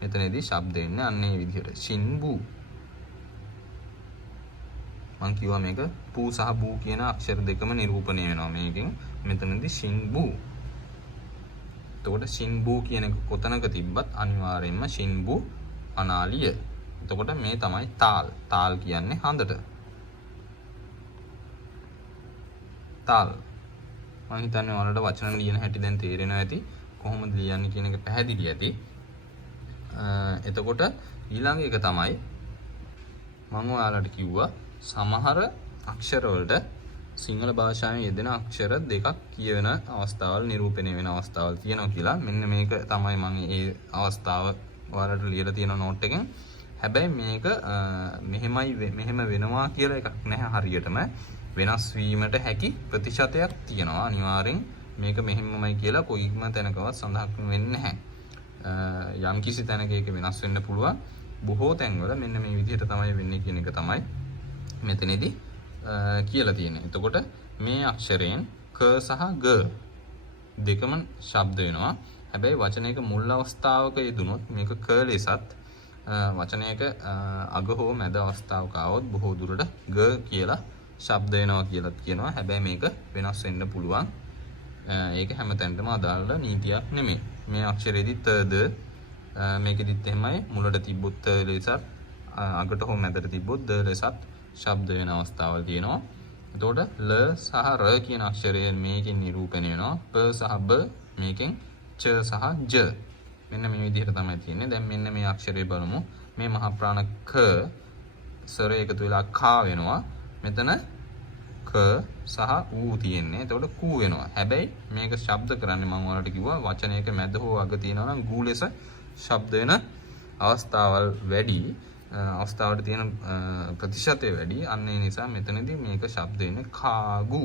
මෙතනදී ශබ්ද එන්නේ අන්න ඒ විදිහට shiNbu. මම කිව්වා මේක පූ සහ බූ කියන අක්ෂර දෙකම නිරූපණය වෙනවා මේකෙන්. මෙතනදී shiNbu. එතකොට shiNbu කියන එක කොතනක තිබ්බත් අනිවාර්යයෙන්ම shiNbu අනාලිය. එතකොට මේ තමයි තාල්. තාල් කියන්නේ හඳට. තාල්. මම හිතන්නේ ඔයාලට වචන ලියන හැටි දැන් තේරෙනවා ඇති. කොහොමද ලියන්නේ කියන එක පැහැදිලි ඇති. එතකොට ඊළඟ එක තමයි මම ඔයාලට කිව්වා සමහර අක්ෂර වලට සිංහල භාෂාවේ යෙදෙන අක්ෂර දෙකක් කියවෙන අවස්ථාවල් නිරූපණය වෙන අවස්ථාවල් තියෙනවා කියලා. මෙන්න මේක තමයි මම ඒ අවස්ථාව ඔයාලට ලියලා තියෙන නෝට් එකෙන්. හැබැයි මේක මෙහෙම වෙනවා කියලා එකක් නැහැ. හරියටම වෙනස් වීමට හැකි ප්‍රතිශතයක් තියෙනවා. අනිවාර්යෙන් මේක මෙහෙමමයි කියලා කොයිම තැනකවත් සඳහන් වෙන්නේ නැහැ. යම් කිසි තැනක ඒක වෙනස් වෙන්න පුළුවන්. බොහෝ තැන්වල මෙන්න මේ විදිහට තමයි වෙන්නේ කියන එක තමයි මෙතනදී කියලා තියෙන්නේ. එතකොට මේ අක්ෂරයෙන් ක සහ ග දෙකම ශබ්ද වෙනවා. හැබැයි වචනයක මුල් අවස්ථාවක යෙදුනොත් මේක ක ලෙසත් වචනයක අග හෝ මැද අවස්ථාවක આવොත් බොහෝ දුරට ග කියලා ශබ්ද වෙනවා කියලා කියනවා. හැබැයි මේක වෙනස් වෙන්න පුළුවන්. ඒක හැමතැනටම අදාළ නීතියක් නෙමෙයි. මේ අක්ෂරයේදී තද මේකෙදිත් එහෙමයි මුලට තිබ්බොත් ත ලෙසත් අගට හෝ මැදට තිබ්බොත් ද ලෙසත් ශබ්ද වෙන අවස්ථාවල් තියෙනවා. එතකොට ල සහ ර කියන අක්ෂරය මේකෙන් නිරූපණය වෙනවා. ප සහ බ මේකෙන් ච සහ ජ. මෙන්න මේ විදිහට තමයි තියෙන්නේ. දැන් මෙන්න මේ අක්ෂරය බලමු. මේ මහා ප්‍රාණ ක සර එකතු වෙලා කා වෙනවා. මෙතන ක සහ ඌ තියෙන්නේ. එතකොට කූ වෙනවා. හැබැයි මේක ශබ්ද කරන්නේ මම ඔයාලට කිව්වා වචනයක මැද හෝ අග තියෙනවා නම් ගූ ලෙස ශබ්ද වෙන අවස්ථාවල් වැඩි. අවස්ථාවට තියෙන ප්‍රතිශතය වැඩි. අන්න ඒ නිසා මෙතනදී මේක ශබ්ද වෙන්නේ කාගු.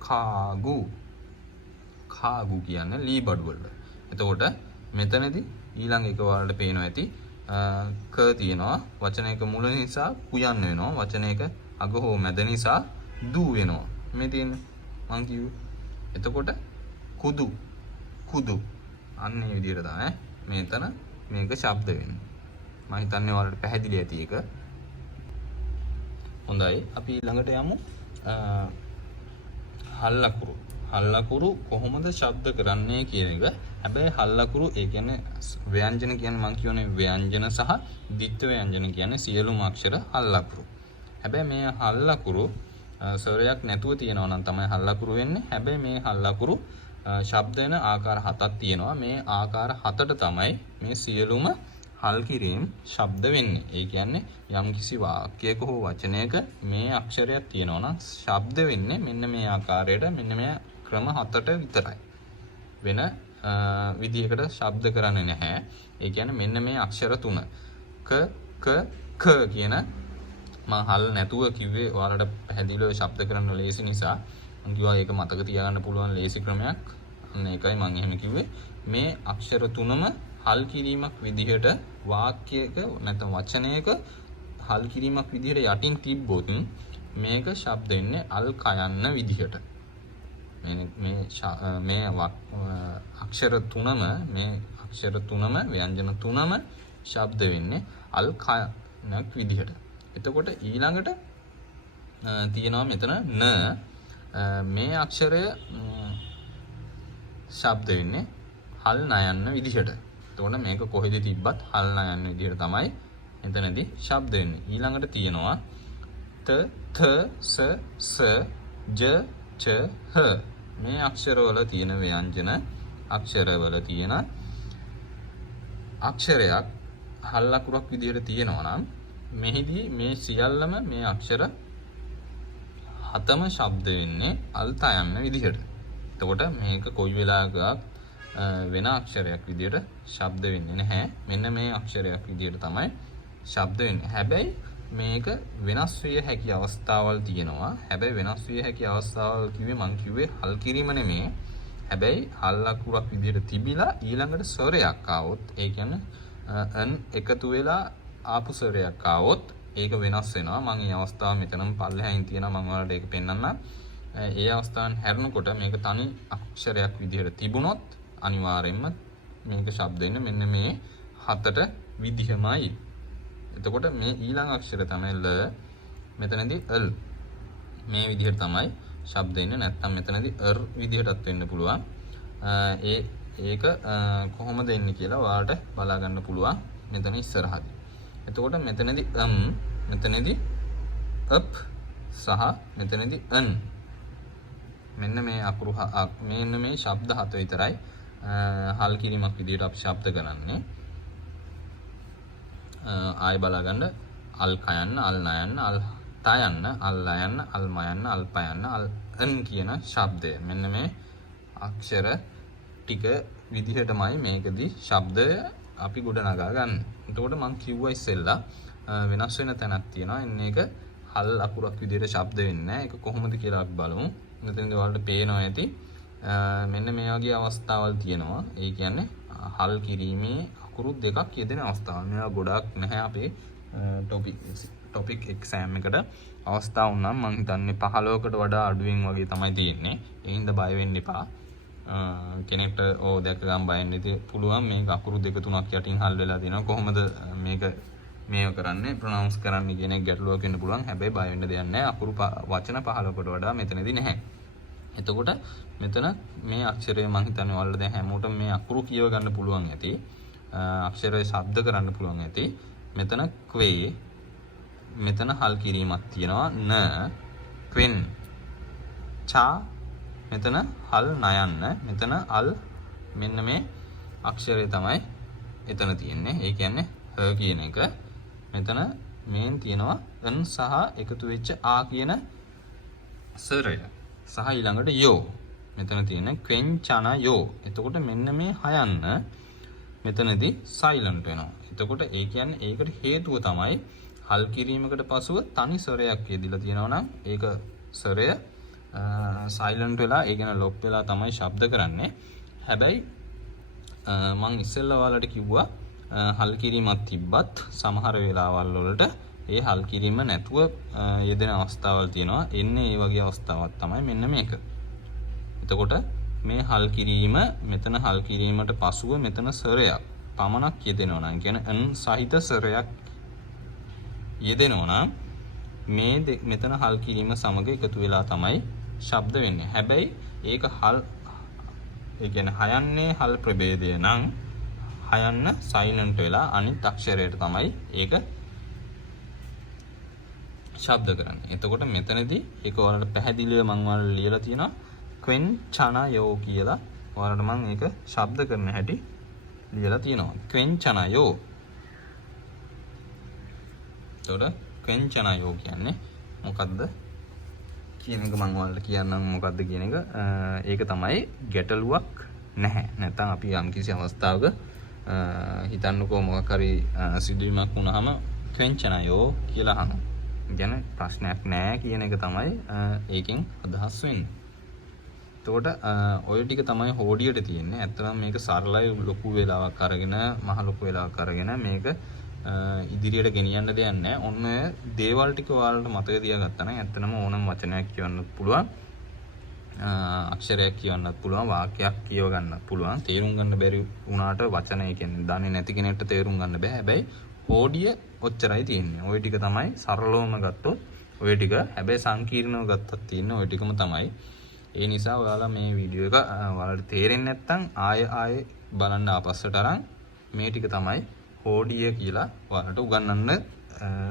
කාගු. කාගු කියන්නේ ලී බඩු වල. එතකොට මෙතනදී ඊළඟ එක ඔයාලට පේනවා ඇති. ක තියෙනවා. වචනයක මුල නිසා කුයන්න වෙනවා. වචනයක අග හෝ මැද නිසා දූ වෙනවා. මේ තියෙන මං කිව්වේ. එතකොට කුදු. කුදු. අන්න ඒ විදිහට තමයි මෙතන මේක ශබ්ද වෙන්නේ. මම හිතන්නේ ඔයාලට පැහැදිලි ඇති එක. හොඳයි. අපි ළඟට යමු. හල්ලකුරු. හල්ලකුරු කොහොමද ශබ්ද කරන්නේ කියන එක. හැබැයි හල්ලකුරු ඒ කියන්නේ ව්‍යංජන කියන්නේ මම කියවනේ ව්‍යංජන සහ ditth ව්‍යංජන කියන්නේ සියලුම අක්ෂර හල්ලකුරු. හැබැයි මේ හල්ලකුරු ස්වරයක් නැතුව තියෙනවා නම් තමයි හල්ලකුරු වෙන්නේ. හැබැයි මේ හල්ලකුරු ශබ්ද වෙන ආකාර 7ක් තියෙනවා. මේ ආකාර 7ට තමයි මේ සියලුම හල් කිරීම ශබ්ද වෙන්නේ. ඒ කියන්නේ යම් කිසි වාක්‍යයක හෝ වචනයක මේ අක්ෂරයක් තියෙනවා නම් ශබ්ද වෙන්නේ මෙන්න මේ ආකාරයට මෙන්න මේ ක්‍රම 7ට විතරයි. වෙන විදිහකට ශබ්ද කරන්නේ නැහැ. ඒ කියන්නේ මෙන්න මේ අක්ෂර 3 ක කියන මම හල් නැතුව කිව්වේ ඔයාලට පැහැදිලිව ශබ්ද කරන්න ලේසි නිසා මම කිව්වා ඒක මතක තියාගන්න පුළුවන් ලේසි ක්‍රමයක්. අන්න ඒකයි මම එහෙම කිව්වේ. මේ අක්ෂර 3ම හල් කිරීමක් විදිහට වාක්‍යයක නැත්නම් වචනයක හල් කිරීමක් විදිහට යටින් තිබ්බොත් මේක ශබ්ද වෙන්නේ අල් කයන්න විදිහට. මේ අක්ෂර 3ම ව්‍යංජන 3ම ශබ්ද වෙන්නේ අල් කයනක් විදිහට. එතකොට ඊළඟට තියෙනවා මෙතන න මේ අක්ෂරය ශබ්ද වෙන්නේ හල් නයන්න විදිහට. එතකොට මේක කොහෙද තිබ්බත් හල් නයන්න විදිහට තමයි එතනදී ශබ්ද වෙන්නේ. ඊළඟට තියෙනවා ත ථ ස ස ජ ච හ මේ අක්ෂරවල තියෙන ව්‍යංජන අක්ෂරවල තියෙන අක්ෂරයක් හල් අකුරක් විදිහට තියෙනවා නම් මෙහිදී මේ සියල්ලම මේ අක්ෂර හතම ශබ්ද වෙන්නේ අල්ත යන්න විදිහට. එතකොට මේක කොයි වෙලාවකවත් වෙන අක්ෂරයක් විදිහට ශබ්ද වෙන්නේ නැහැ. මෙන්න මේ අක්ෂරයක් විදිහට තමයි ශබ්ද වෙන්නේ. හැබැයි මේක වෙනස් විය හැකි අවස්ථාවල් තියෙනවා. හැබැයි වෙනස් විය හැකි අවස්ථාවල් කිව්වේ මං කිව්වේ හල් කිරීම නෙමෙයි. හැබැයි හල් අකුරක් විදිහට තිබිලා ඊළඟට ස්වරයක් ආවොත් ඒ කියන්නේ අන් එකතු වෙලා ආපු ස්වරයක් ආවොත් ඒක වෙනස් වෙනවා. මම මේ අවස්ථාව මෙතනම පල්ලෙහායින් තියෙනවා මම ඔයාලට ඒක පෙන්නන්නම්. ඒ අවස්ථාවන් හැරෙනකොට මේක තනි අක්ෂරයක් විදිහට තිබුණොත් අනිවාර්යයෙන්ම මේක ශබ්ද වෙන්නේ මෙන්න මේ හතට විදිහමයි. එතකොට මේ ඊළඟ අක්ෂරය තමයි ල. මෙතනදී ල්. මේ විදිහට තමයි ශබ්ද වෙන්නේ. නැත්නම් මෙතනදී විදිහටත් වෙන්න පුළුවන්. ඒක කොහොමද එන්නේ කියලා ඔයාලට බලා ගන්න පුළුවන් මෙතන ඉස්සරහදී. එතකොට මෙතනදී මෙතනදී up සහ මෙතනදී an මෙන්න මේ අකුරු මෙන්න මේ ශබ්ද හත විතරයි හල් කිරීමක් විදිහට අපි ශබ්ද කරන්නේ. ආය බලා ගන්න අල් කයන්න අල් නයන්න අල් තයන්න අල් ලයන්න අල් මයන්න අල් පයන්න අල් an කියන ශබ්දය මෙන්න මේ අක්ෂර ටික විදිහටමයි මේකදී ශබ්දය අපි ගොඩනගා ගන්න. එතකොට මම කිව්වා ඉස්සෙල්ලා වෙනස් වෙන තැනක් තියෙනවා. එන්න එක හල් අකුරක් විදිහට ශබ්ද වෙන්නේ නැහැ. ඒක කොහොමද කියලා අපි බලමු. මෙතනදී ඔයාලට පේනවා ඇති මෙන්න මේ වගේ අවස්ථාවල් තියෙනවා. ඒ කියන්නේ හල් කිරීමේ අකුරු දෙකක් යෙදෙන අවස්ථාවල්. මේවා ගොඩක් නැහැ අපේ ටොපික් එක්සෑම් එකට අවස්ථා වුණා මම හිතන්නේ 15කට වඩා අඩුවෙන් වගේ තමයි තියෙන්නේ. ඒ හින්දා බය වෙන්න එපා. කෙනෙක්ට දැක ගන්න බය නැති පුළුවන් මේක අකුරු දෙක තුනක් යටින් හල් වෙලා තියෙනවා කොහොමද මේක කරන්නේ ප්‍රොනවුන්ස් කරන්නේ කියන එක ගැටලුවක් වෙන්න පුළුවන්. හැබැයි බය වෙන්න දෙයක් නැහැ. අකුරු වචන 15කට වඩා මෙතනදී නැහැ. එතකොට මෙතන මේ අක්ෂරය මම හිතන්නේ ඔයාලට දැන් හැමෝටම මේ අකුරු කියව ගන්න පුළුවන් ඇති. අක්ෂරය ශබ්ද කරන්න පුළුවන් ඇති. මෙතන ක්වේ මෙතන හල් කිරීමක් තියෙනවා න ක්වෙන් චා මෙතන හල් නයන්න මෙතන අල් මෙන්න මේ අක්ෂරය තමයි එතන තියෙන්නේ. ඒ කියන්නේ හ කියන එක මෙතන මේන් තියෙනවා n සහ එකතු වෙච්ච ආ කියන ස්වරය සහ ඊළඟට යෝ මෙතන තියෙන ක්වෙන් චන යෝ. එතකොට මෙන්න මේ හයන්න මෙතනදී සයිලන්ට් වෙනවා. එතකොට ඒ කියන්නේ ඒකට හේතුව තමයි හල් කිරීමකට පසුව තනි ස්වරයක් යෙදিলা තියෙනවා නම් ඒක ස්වරය සයිලන්ට් වෙලා ඒ කියන්නේ ලොප් වෙලා තමයි ශබ්ද කරන්නේ. හැබැයි මම ඉස්සෙල්ලා ඔයාලට කිව්වා හල් කිරීමක් තිබ්බත් සමහර වෙලාවල් වලට ඒ හල් කිරීම නැතුව යෙදෙන අවස්ථාවල් තියෙනවා. එන්නේ ඒ වගේ අවස්ථාවක් තමයි මෙන්න මේක. එතකොට මේ හල් කිරීම මෙතන හල් කිරීමට පසුව මෙතන ස්වරයක් පමණක් යෙදෙනවා නම් කියන්නේ n සහිත ස්වරයක් යෙදෙනවා නම් මේ මෙතන හල් කිරීම සමග එකතු වෙලා තමයි ශබ්ද වෙන්නේ. හැබැයි ඒක ඒ කියන්නේ හයන්නේ හල් ප්‍රභේදය නම් හයන්න සයිලන්ට් වෙලා අනිත් අක්ෂරයට තමයි ඒක ශබ්ද කරන්නේ. එතකොට මෙතනදී ඒක ඔයාලට පැහැදිලිව මම ඔයාලට ලියලා තියෙනවා ක්වෙන් චන යෝ කියලා. ඔයාලට මම ඒක ශබ්ද කරන හැටි ලියලා තියෙනවා. ක්වෙන් චන යෝ. එතකොට ක්වෙන් චන යෝ කියන්නේ මොකද්ද කියන එක මම ඔයාලට කියන්නම් මොකද්ද කියන එක. ඒක තමයි ගැටලුවක් නැහැ. නැත්නම් අපි යම්කිසි අවස්ථාවක හිතන්නකෝ මොකක් හරි සිදුවීමක් වුණාම ක්වෙන් චන යෝ කියලා අහනවා. කියන්නේ ප්‍රශ්නයක් නැහැ කියන එක තමයි ඒකෙන් අදහස් වෙන්නේ. එතකොට ඔය ටික තමයි හෝඩියට තියෙන්නේ. ඇත්තටම මේක සරලයි ලොකු වෙලාවක් අරගෙන මහ ලොකු වෙලාවක් අරගෙන මේක ඉදිරියට ගෙනියන්න දෙයක් නැහැ. ඔන්න දේවල් ටික ඔයාලට මතක තියාගත්තා නම් ඇත්තටම ඕනම වචනයක් කියවන්නත් පුළුවන්. අක්ෂරයක් කියවන්නත් පුළුවන්. වාක්‍යයක් කියව ගන්නත් පුළුවන්. තේරුම් ගන්න බැරි වුණාට වචනය කියන්නේ දන්නේ නැති කෙනෙක්ට තේරුම් ගන්න බෑ. හැබැයි හෝඩිය ඔච්චරයි තියෙන්නේ. ওই ටික තමයි සරලවම ගත්තොත් ওই ටික. හැබැයි සංකීර්ණව ගත්තත් තියෙන්නේ ওই ටිකම තමයි. ඒ නිසා ඔයාලා මේ වීඩියෝ එක ඔයාලට තේරෙන්නේ නැත්නම් ආයෙ බලන්න ආපස්සට අරන් මේ ටික තමයි හෝඩිය කියලා ඔයාලට උගන්වන්න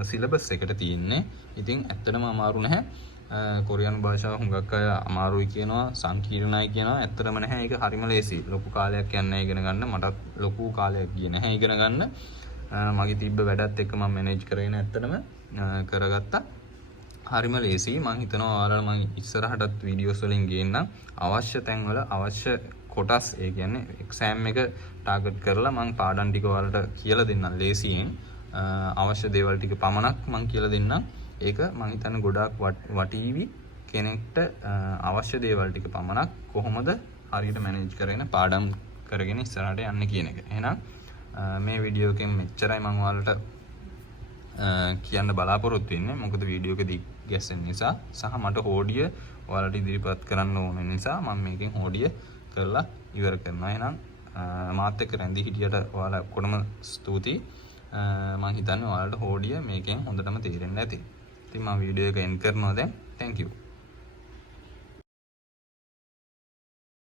සිලබස් එකට තියෙන්නේ. ඉතින් ඇත්තටම අමාරු නැහැ. කොරියානු භාෂාව හුඟක් අය අමාරුයි කියනවා, සංකීර්ණයි කියනවා. ඇත්තටම නැහැ. ඒක හරිම ලේසියි. ලොකු කාලයක් යන්නේ ඉගෙන ගන්න. මටත් ලොකු කාලයක් ගියේ නැහැ ඉගෙන ගන්න. මගේ තිබ්බ වැඩත් එක්ක මම මැනේජ් කරගෙන ඇත්තටම කරගත්තා. හරිම ලේසියි. මම හිතනවා ඔයාලා මම ඉස්සරහටත් වීඩියෝස් වලින් ගේන්නම්. අවශ්‍ය තැන්වල අවශ්‍ය කොටස්, ඒ කියන්නේ එක්සෑම් එක ටාගට් කරලා මම පාඩම් ටික ඔයාලට කියලා දෙන්නම් ලේසියෙන්. අවශ්‍ය දේවල් ටික පමණක් මම කියලා දෙන්නම්. ඒක මම හිතන්නේ ගොඩාක් වටීවි කෙනෙක්ට අවශ්‍ය දේවල් ටික පමණක් කොහොමද හරියට මැනේජ් කරගෙන පාඩම් කරගෙන ඉස්සරහට යන්නේ කියන එක. එහෙනම් මේ වීඩියෝ එකෙන් මෙච්චරයි මම ඔයාලට කියන්න බලාපොරොත්තු වෙන්නේ. මොකද වීඩියෝ එක දිග ගැස්සෙන නිසා සහ මට හෝඩිය ඔයාලට ඉදිරිපත් කරන්න ඕන නිසා මම මේකෙන් හෝඩිය කරලා ඉවර කරනවා. එහෙනම් මාත් එක්ක රැඳී හිටියට ඔයාලා ඔක්කොටම ස්තුතියි. මම හිතන්නේ ඔයාලට හෝඩිය මේකෙන් හොඳටම තේරෙන්න ඇති. ඉතින් මම වීඩියෝ එක එන්ඩ් කරනවා දැන්. Thank you.